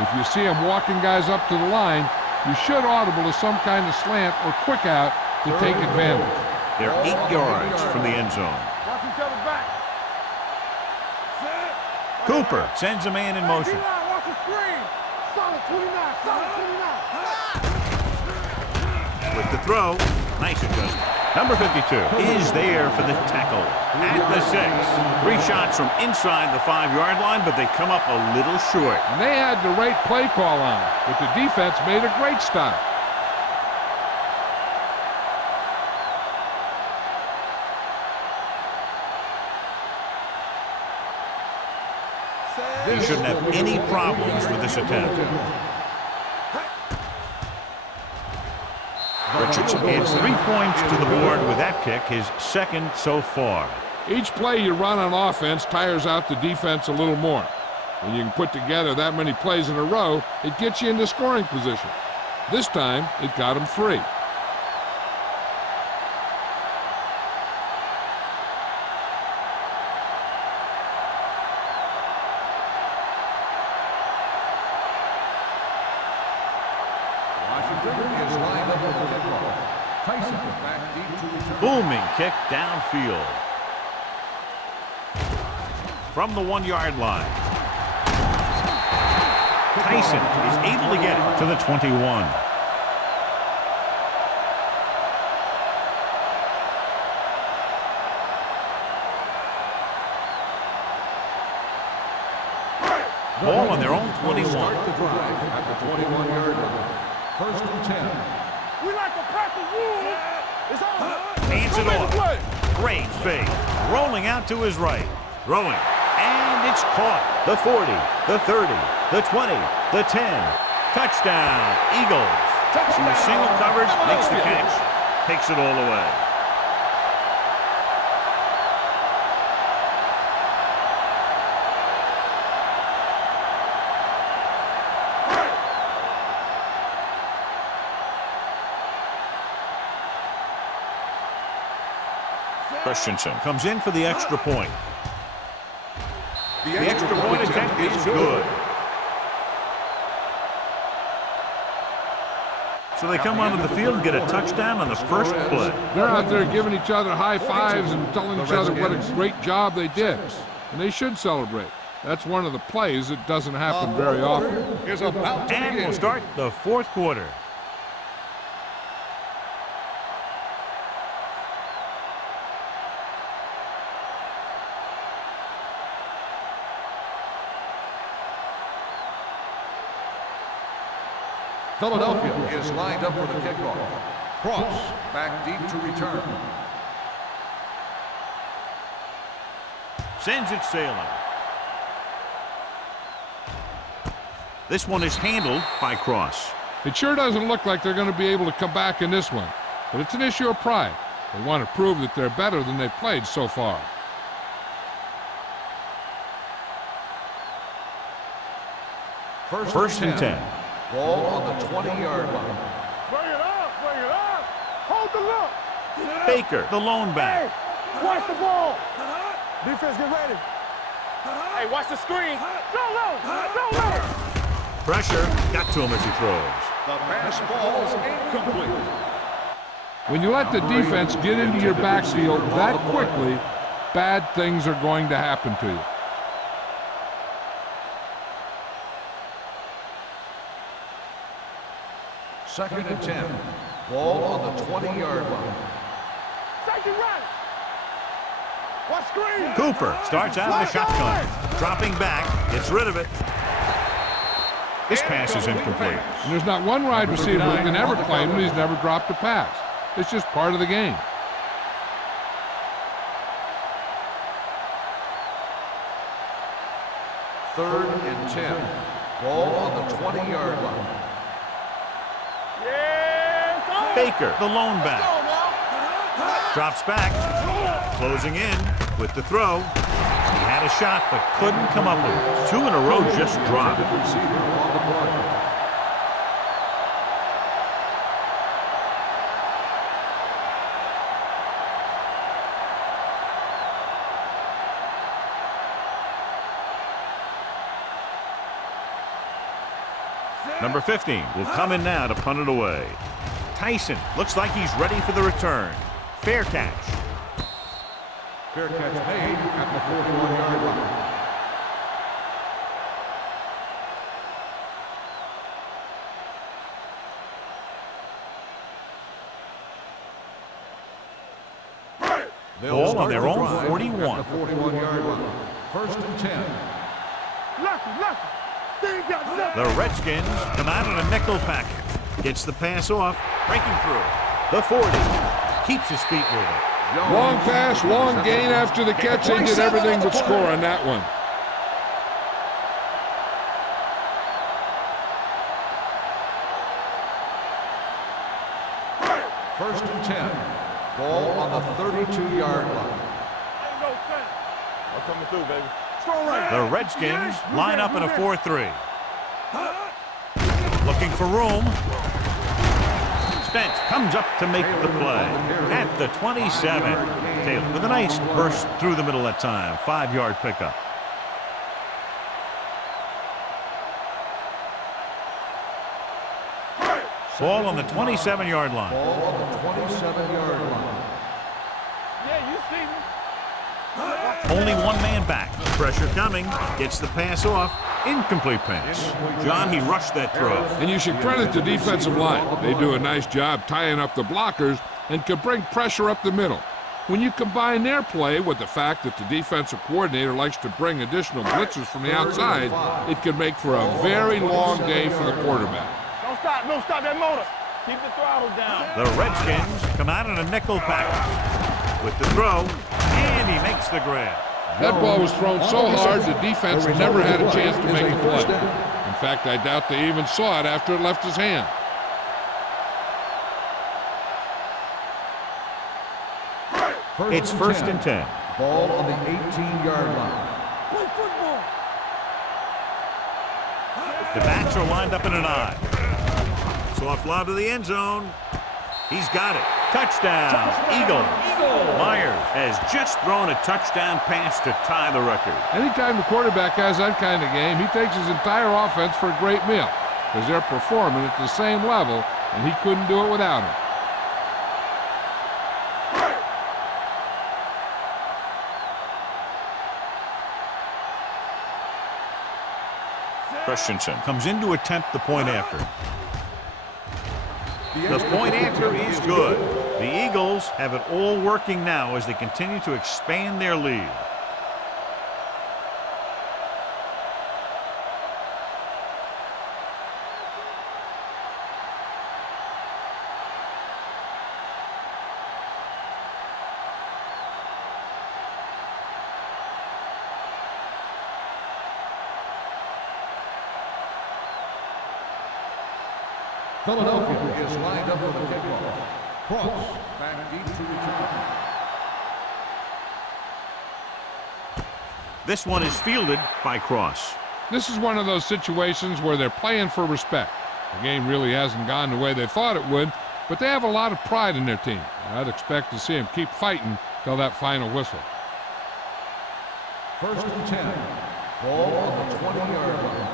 If you see him walking guys up to the line, you should audible to some kind of slant or quick out to take advantage. They're 8 yards from the end zone. Watch each other back. Cooper sends a man in motion. D-line, watch the screen. Solid 29. With the throw, nice adjustment. Number 52 is there for the tackle at the 6. 3 shots from inside the 5-yard line, but they come up a little short. And they had the right play call on it, but the defense made a great stop. He shouldn't have any problems with this attempt. Richardson adds 3 points to the board with that kick, his 2nd so far. Each play you run on offense tires out the defense a little more. When you can put together that many plays in a row, it gets you into scoring position. This time, it got him free. Booming kick downfield. From the 1-yard line. Tyson is able to get it to the 21. Ball on their own 21. Start the drive at the 21-yard line. 1st and 10. We like to practice rules. It's on. Hands it off. Great fake. Rolling out to his right. Throwing. And And it's caught. The 40, the 30, the 20, the 10. Touchdown, Eagles. Touchdown. The single coverage makes the catch, takes it all away. Christensen comes in for the extra point. The extra point attempt is good. So they come onto the field and get a touchdown on the first play. They're out there giving each other high fives and telling each other what a great job they did. And they should celebrate. That's one of the plays that doesn't happen very often. Is about to And begin. we'll start the fourth quarter. Philadelphia is lined up for the kickoff. Cross back deep to return. Sends it sailing. This one is handled by Cross. It sure doesn't look like they're going to be able to come back in this one. But it's an issue of pride. They want to prove that they're better than they've played so far. First and 10. Ball on the 20-yard line. Bring it up, bring it up. Hold the look. Baker, the lone back. Hey, watch the ball. Defense, get ready. Hey, watch the screen. Don't low, don't low. Pressure got to him as he throws. The pass falls incomplete. When you let the defense get into your backfield that quickly, bad things are going to happen to you. Second and 10. Ball on the 20-yard line. Second right. Watch screen. Cooper starts out in the shotgun. Dropping back, gets rid of it. This pass is incomplete. And there's not one wide receiver who can ever claim that he's never dropped a pass. It's just part of the game. Third and 10. Ball on the 20-yard line. Baker, the lone back. Drops back. Closing in with the throw. He had a shot but couldn't come up with it. 2 in a row just dropped. Receiver on the play. Number 15 will come in now to punt it away. Tyson looks like he's ready for the return. Fair catch. Fair catch made at the 41-yard line. Ball on their own 41. At the 41-yard line. First and 10. Left. The Redskins come out in a nickel packet. Gets the pass off, breaking through. The 40 keeps his feet moving. Long pass, long gain after the catch. They did everything but score on that one. First and 10. Ball on the 32-yard line. I'm coming through, baby. The Redskins line up in a 4-3. Looking for room. Spence comes up to make the play at the 27. Taylor with a nice burst through the middle that time. 5-yard pickup. Ball on the 27-yard line. Ball on the 27-yard line. Yeah, you see me. Only one man back. Pressure coming. Gets the pass off. Incomplete pass. John, he rushed that throw. And you should credit the defensive line. They do a nice job tying up the blockers and can bring pressure up the middle. When you combine their play with the fact that the defensive coordinator likes to bring additional blitzes from the outside, it can make for a very long day for the quarterback. Don't stop that motor. Keep the throttle down. The Redskins come out in a nickel package with the throw, and he makes the grab. That ball was thrown so hard the defense never had a chance to make a play. In fact, I doubt they even saw it after it left his hand. It's first and 10. Ball on the 18-yard line. Play football. The backs are lined up in an I. Soft lob to the end zone. He's got it. Touchdown, Eagles. Myers has just thrown a touchdown pass to tie the record. Anytime the quarterback has that kind of game, he takes his entire offense for a great meal because they're performing at the same level, and he couldn't do it without him. Christensen comes in to attempt the point after. The point after is good. The Eagles have it all working now as they continue to expand their lead. Philadelphia is lined up for the kickoff. Cross back deep to return. This one is fielded by Cross. This is one of those situations where they're playing for respect. The game really hasn't gone the way they thought it would, but they have a lot of pride in their team. I'd expect to see them keep fighting till that final whistle. First and 10. Ball on the 20-yard line.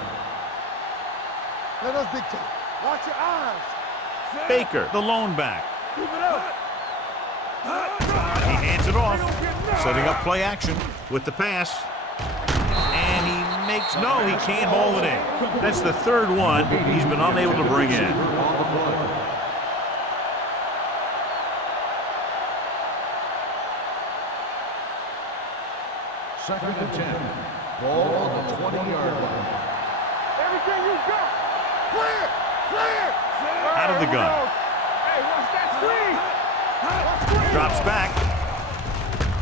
Let us dictate. Watch your eyes. Baker, the lone back. Keep it up. He hands it off, setting up play action with the pass. And he makes, no, he can't haul it in. That's the third one he's been unable to bring in. Second and 10. Ball on the 20-yard line. Everything you got. Clear. Clear. Out of the gun. Hey, watch that screen. Drops back.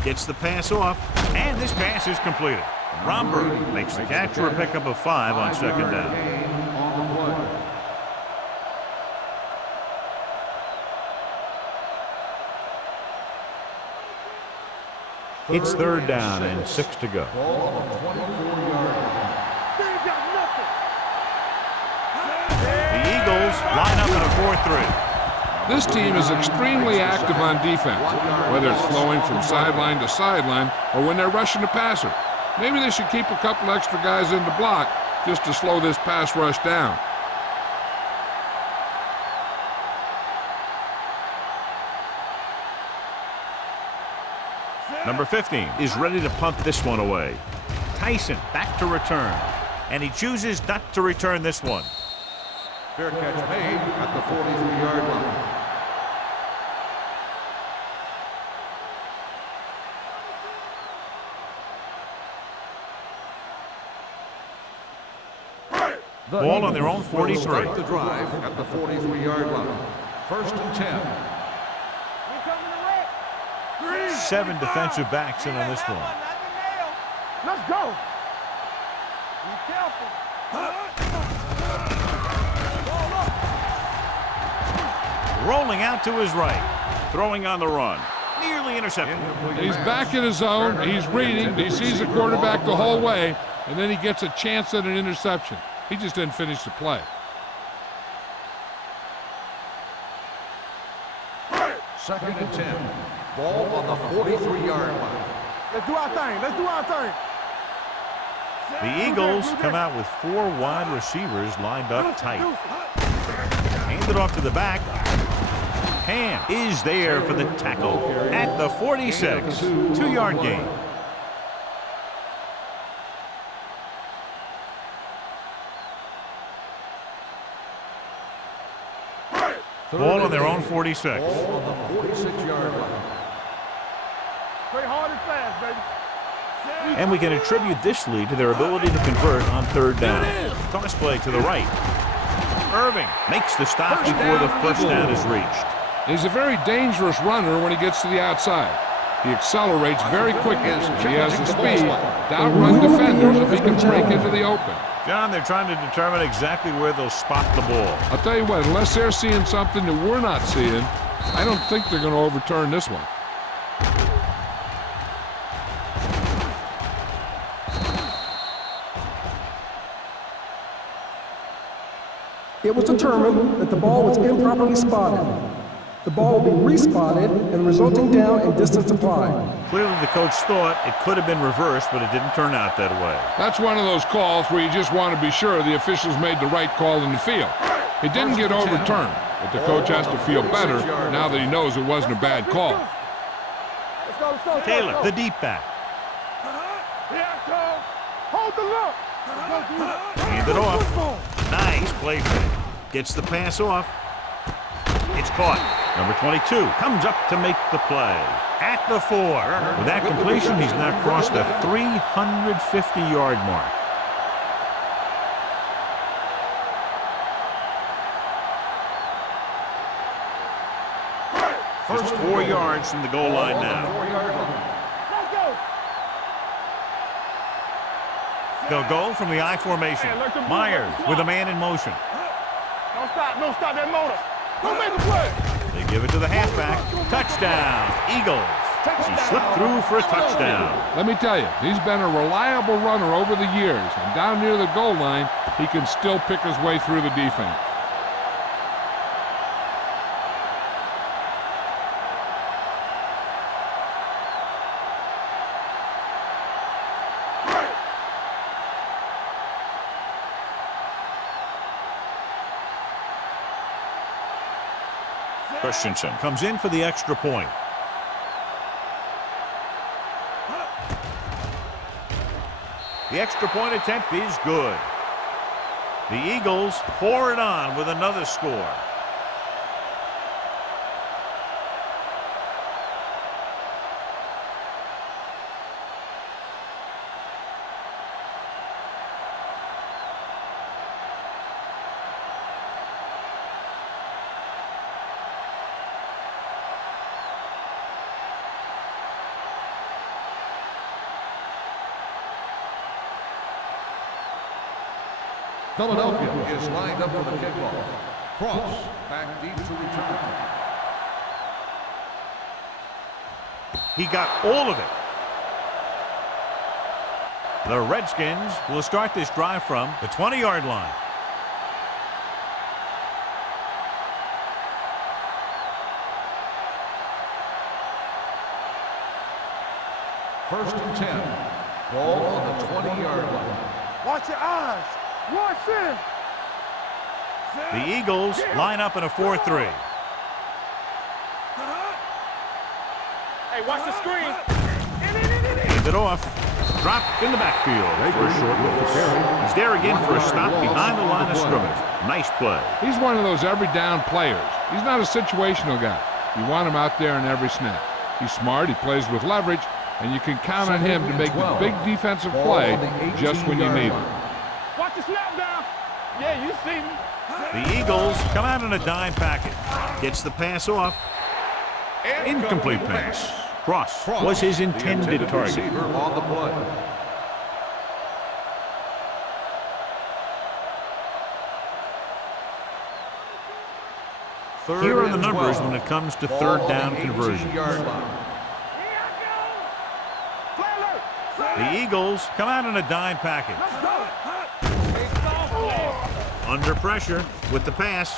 Gets the pass off. And this pass is completed. Romberg makes the catch for a pickup of 5 on second down. It's third down and 6 to go. Ball on the 24-yard line. They ain't got nothing. The Eagles line up in a 4-3. This team is extremely active on defense, whether it's flowing from sideline to sideline or when they're rushing the passer. Maybe they should keep a couple extra guys in the block just to slow this pass rush down. Number 15 is ready to punt this one away. Tyson back to return. And he chooses not to return this one. Fair catch made at the 43-yard line. Ball on their own 43. Start the drive at the 43-yard line. First and 10. 7 defensive backs in on this one. Let's go. Be careful. Rolling out to his right. Throwing on the run. Nearly intercepted. He's back in his zone. He's reading. He sees the quarterback the whole way, and then he gets a chance at an interception. He just didn't finish the play. Second and 10. Ball on the 43-yard line. Let's do our thing. Let's do our thing. The Eagles come out with 4 wide receivers lined up tight. Hand it off to the back. Ham is there for the tackle at the 46. 2-yard gain. Ball on their own 46. Ball on the 46-yard line. Play hard and fast, baby. And we can attribute this lead to their ability to convert on third down. Toss play to the right. Irving makes the stop before the first down is reached. He's a very dangerous runner when he gets to the outside. He accelerates very quickly. He has the speed to outrun defenders if he can break into the open. John, they're trying to determine exactly where they'll spot the ball. I'll tell you what, unless they're seeing something that we're not seeing, I don't think they're going to overturn this one. It was determined that the ball was improperly spotted. The ball will be respotted and resulting down and distance applied. Clearly the coach thought it could have been reversed, but it didn't turn out that way. That's one of those calls where you just want to be sure the officials made the right call in the field. It didn't get overturned, but the coach has to feel better now that he knows it wasn't a bad call. Taylor, the deep back. Hold the look. Hand it off. Nice play fake. Gets the pass off. It's caught. Number 22 comes up to make the play. At the 4. With that completion, he's now crossed the 350-yard mark. Just 4 yards from the goal line now. They'll go from the I formation. Myers with a man in motion. Don't stop that motor. Don't make a play. They give it to the halfback. Touchdown, Eagles. He slipped through for a touchdown. Let me tell you, he's been a reliable runner over the years, and down near the goal line, he can still pick his way through the defense. Christensen comes in for the extra point. The extra point attempt is good. The Eagles pour it on with another score. Philadelphia is lined up for the kickoff. Cross back deep to return. He got all of it. The Redskins will start this drive from the 20-yard line. First and 10. Ball on the 20-yard line. Watch your eyes. Watch in. The Eagles line up in a 4-3. Hey, watch the screen. Hand it off. Dropped in the backfield for a short loss. He's there again for a stop behind the line of scrimmage. Nice play. He's one of those every down players. He's not a situational guy. You want him out there in every snap. He's smart, he plays with leverage, and you can count on him to make the big defensive play just when you need him. Watch the snap down. Yeah, you see me. The Eagles come out in a dime package. Gets the pass off. Incomplete pass. Cross was his intended target. On the play. Here are the numbers when it comes to third down conversions. The Eagles come out in a dime package. Under pressure with the pass.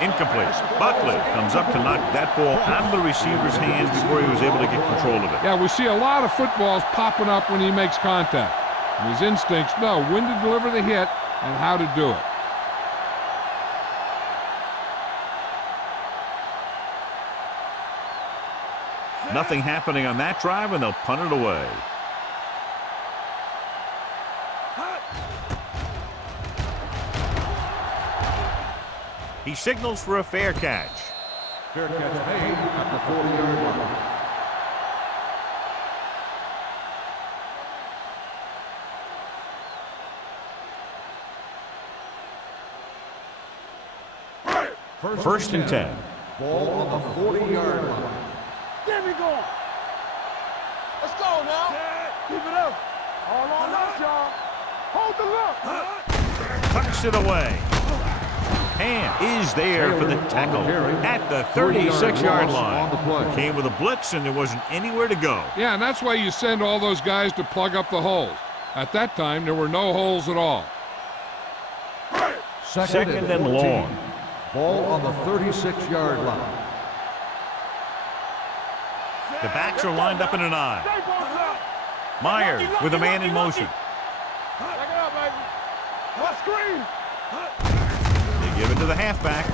Incomplete. Buckley comes up to knock that ball out of the receiver's hands before he was able to get control of it. Yeah, we see a lot of footballs popping up when he makes contact. And his instincts know when to deliver the hit and how to do it. Nothing happening on that drive, and they'll punt it away. He signals for a fair catch. Fair catch made at the 40-yard line. First and 10. Ball on the 40-yard line. Get me going. Let's go now. Keep it up. All on us, y'all. Hold the look. Tucks it away. And is there for the tackle at the 36-yard line. Came with a blitz, and there wasn't anywhere to go. Yeah, and that's why you send all those guys to plug up the holes. At that time, there were no holes at all. Second and long. Ball on the 36-yard line. The backs are lined up in an I. Myers with a man in motion. Back it up, baby. What screen? They give it to the halfback.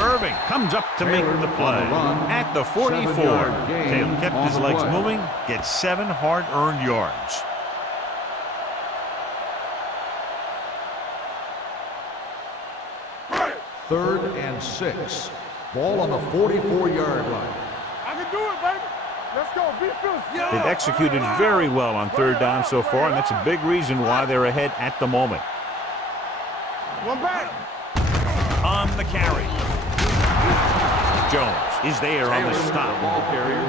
Irving comes up to make the play at the 44. Taylor kept his legs moving, gets 7 hard-earned yards. Third and 6. Ball on the 44-yard line. I can do it, baby. Let's go. Be fierce. They've executed very well on third down so far, and that's a big reason why they're ahead at the moment. One back. On the carry. Jones is there on the stop. Ball carrier.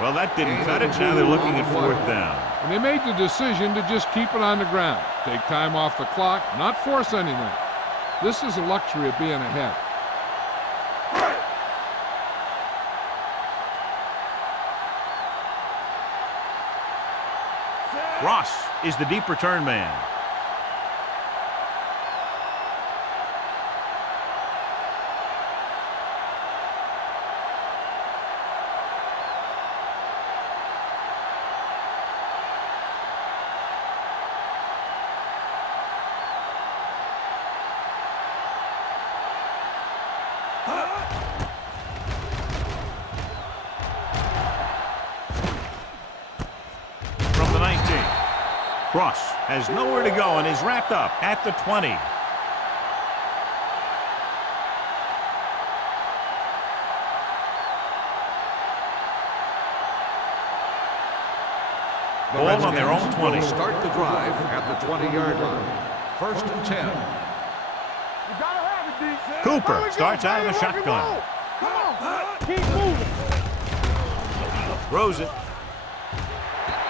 Well, that didn't cut it. Now they're looking at fourth down. And they made the decision to just keep it on the ground. Take time off the clock, not force anything. This is the luxury of being ahead. Ross is the deep return man. From the 19. Ross has nowhere to go and is wrapped up at the 20. Ball on their own 20. Will start the drive at the 20-yard line. First and 10. You gotta have it, D. Cooper starts out of the shotgun. Come on. Keep moving. Throws it.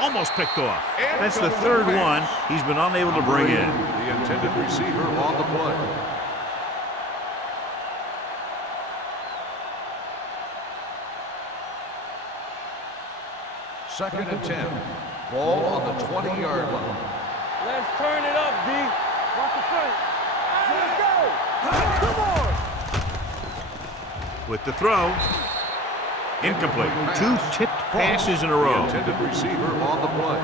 Almost picked off. That's the third one he's been unable to bring in. The intended receiver on the play. Second and 10. Ball on the 20-yard line. Let's turn it up, D. Watch the front. Let's go. Come on. With the throw. Incomplete. 2 tipped passes in a row. The intended receiver on the play.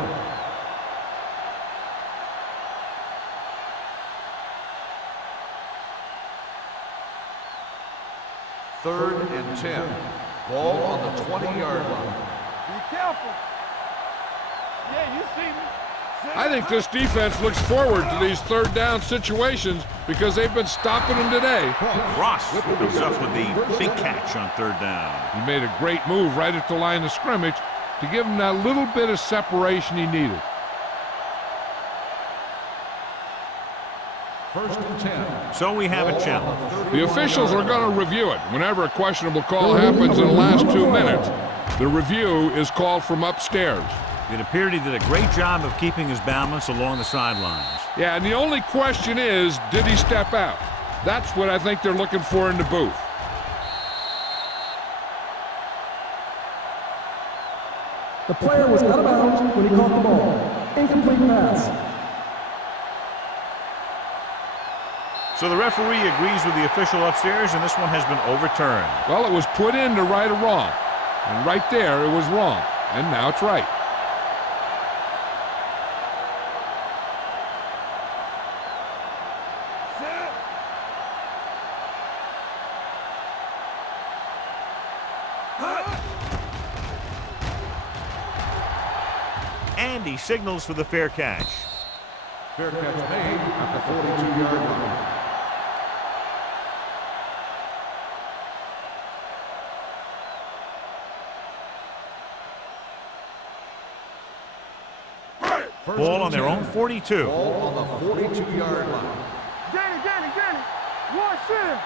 Third and 10. Ball on the 20-yard line. Be careful. Yeah, you see me. I think this defense looks forward to these third down situations because they've been stopping them today. Ross comes up with the big catch on third down. He made a great move right at the line of scrimmage to give him that little bit of separation he needed. First and 10. So we have a challenge. The officials are going to review it. Whenever a questionable call happens in the last 2 minutes, the review is called from upstairs. It appeared he did a great job of keeping his balance along the sidelines. Yeah, and the only question is, did he step out? That's what I think they're looking for in the booth. The player was out of bounds when he caught the ball. Incomplete pass. So the referee agrees with the official upstairs, and this one has been overturned. Well, it was put in to right a wrong. And right there, it was wrong. And now it's right. And he signals for the fair catch. Fair catch made at the 42-yard line. Ball on their own 42. Ball on the 42-yard line. Danny. One shit.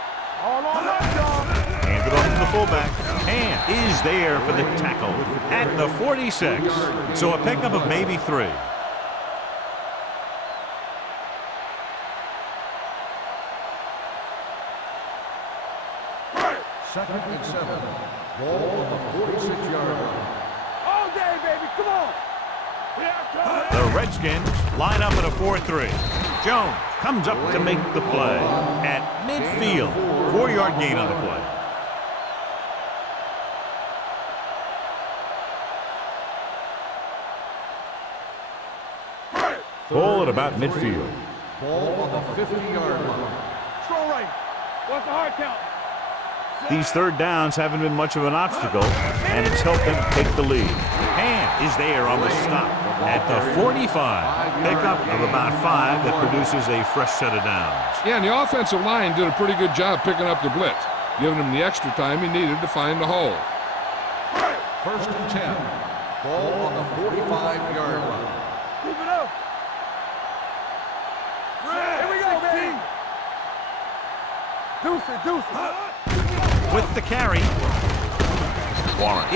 All on us, y'all. Hand it off to the fullback. And is there for the tackle at the 46. So a pickup of maybe 3. Second and 7. Ball on the 46-yard line. All day, baby. Come on. The Redskins line up at a 4-3. Jones comes up to make the play at midfield. 4-yard gain on the play. Ball at about midfield. Ball on the 50-yard line. Strong right. What's the hard count? These third downs haven't been much of an obstacle, and it's helped them take the lead. Hand is there on the stop at the 45. Pickup of about 5 that produces a fresh set of downs. Yeah, and the offensive line did a pretty good job picking up the blitz, giving him the extra time he needed to find the hole. First and 10. Ball on the 45-yard line. Keep it up. Here we go, baby. Deuce it. With the carry,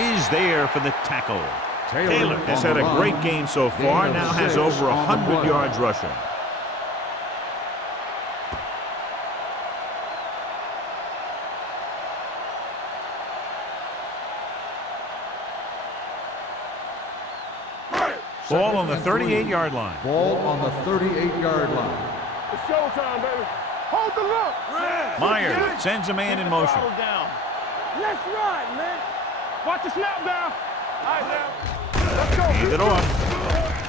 is there for the tackle. Taylor has had a great game so far, now has over 100 yards rushing. Ball on the 38-yard line. Ball on the 38-yard line. It's showtime, baby. Hold the look. Myers sends a man in motion. Down. Let's run, man. Watch the snap down. All right, now. Let's go. Hand it off.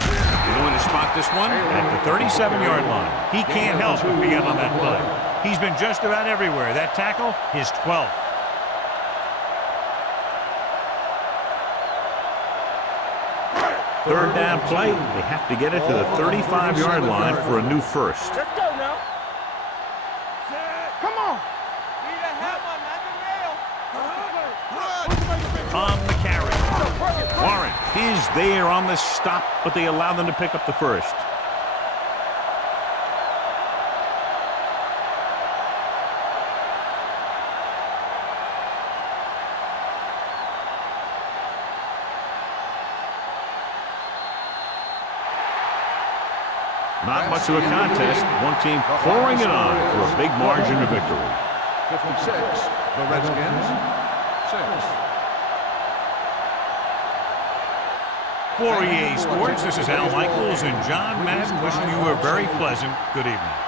He's going to spot this one at the 37-yard line. He can't help but be out on that play. He's been just about everywhere. That tackle, his 12th. Third down play. They have to get it to the 35-yard line for a new first. Let's go now. Come on. On the carry. Warren is there on the stop, but they allow them to pick up the first. Not much of a contest. One team pouring it on for a big margin of victory. 56. The Redskins. 6. For EA Sports, this is Al Michaels and John Madden wishing you a very pleasant good evening.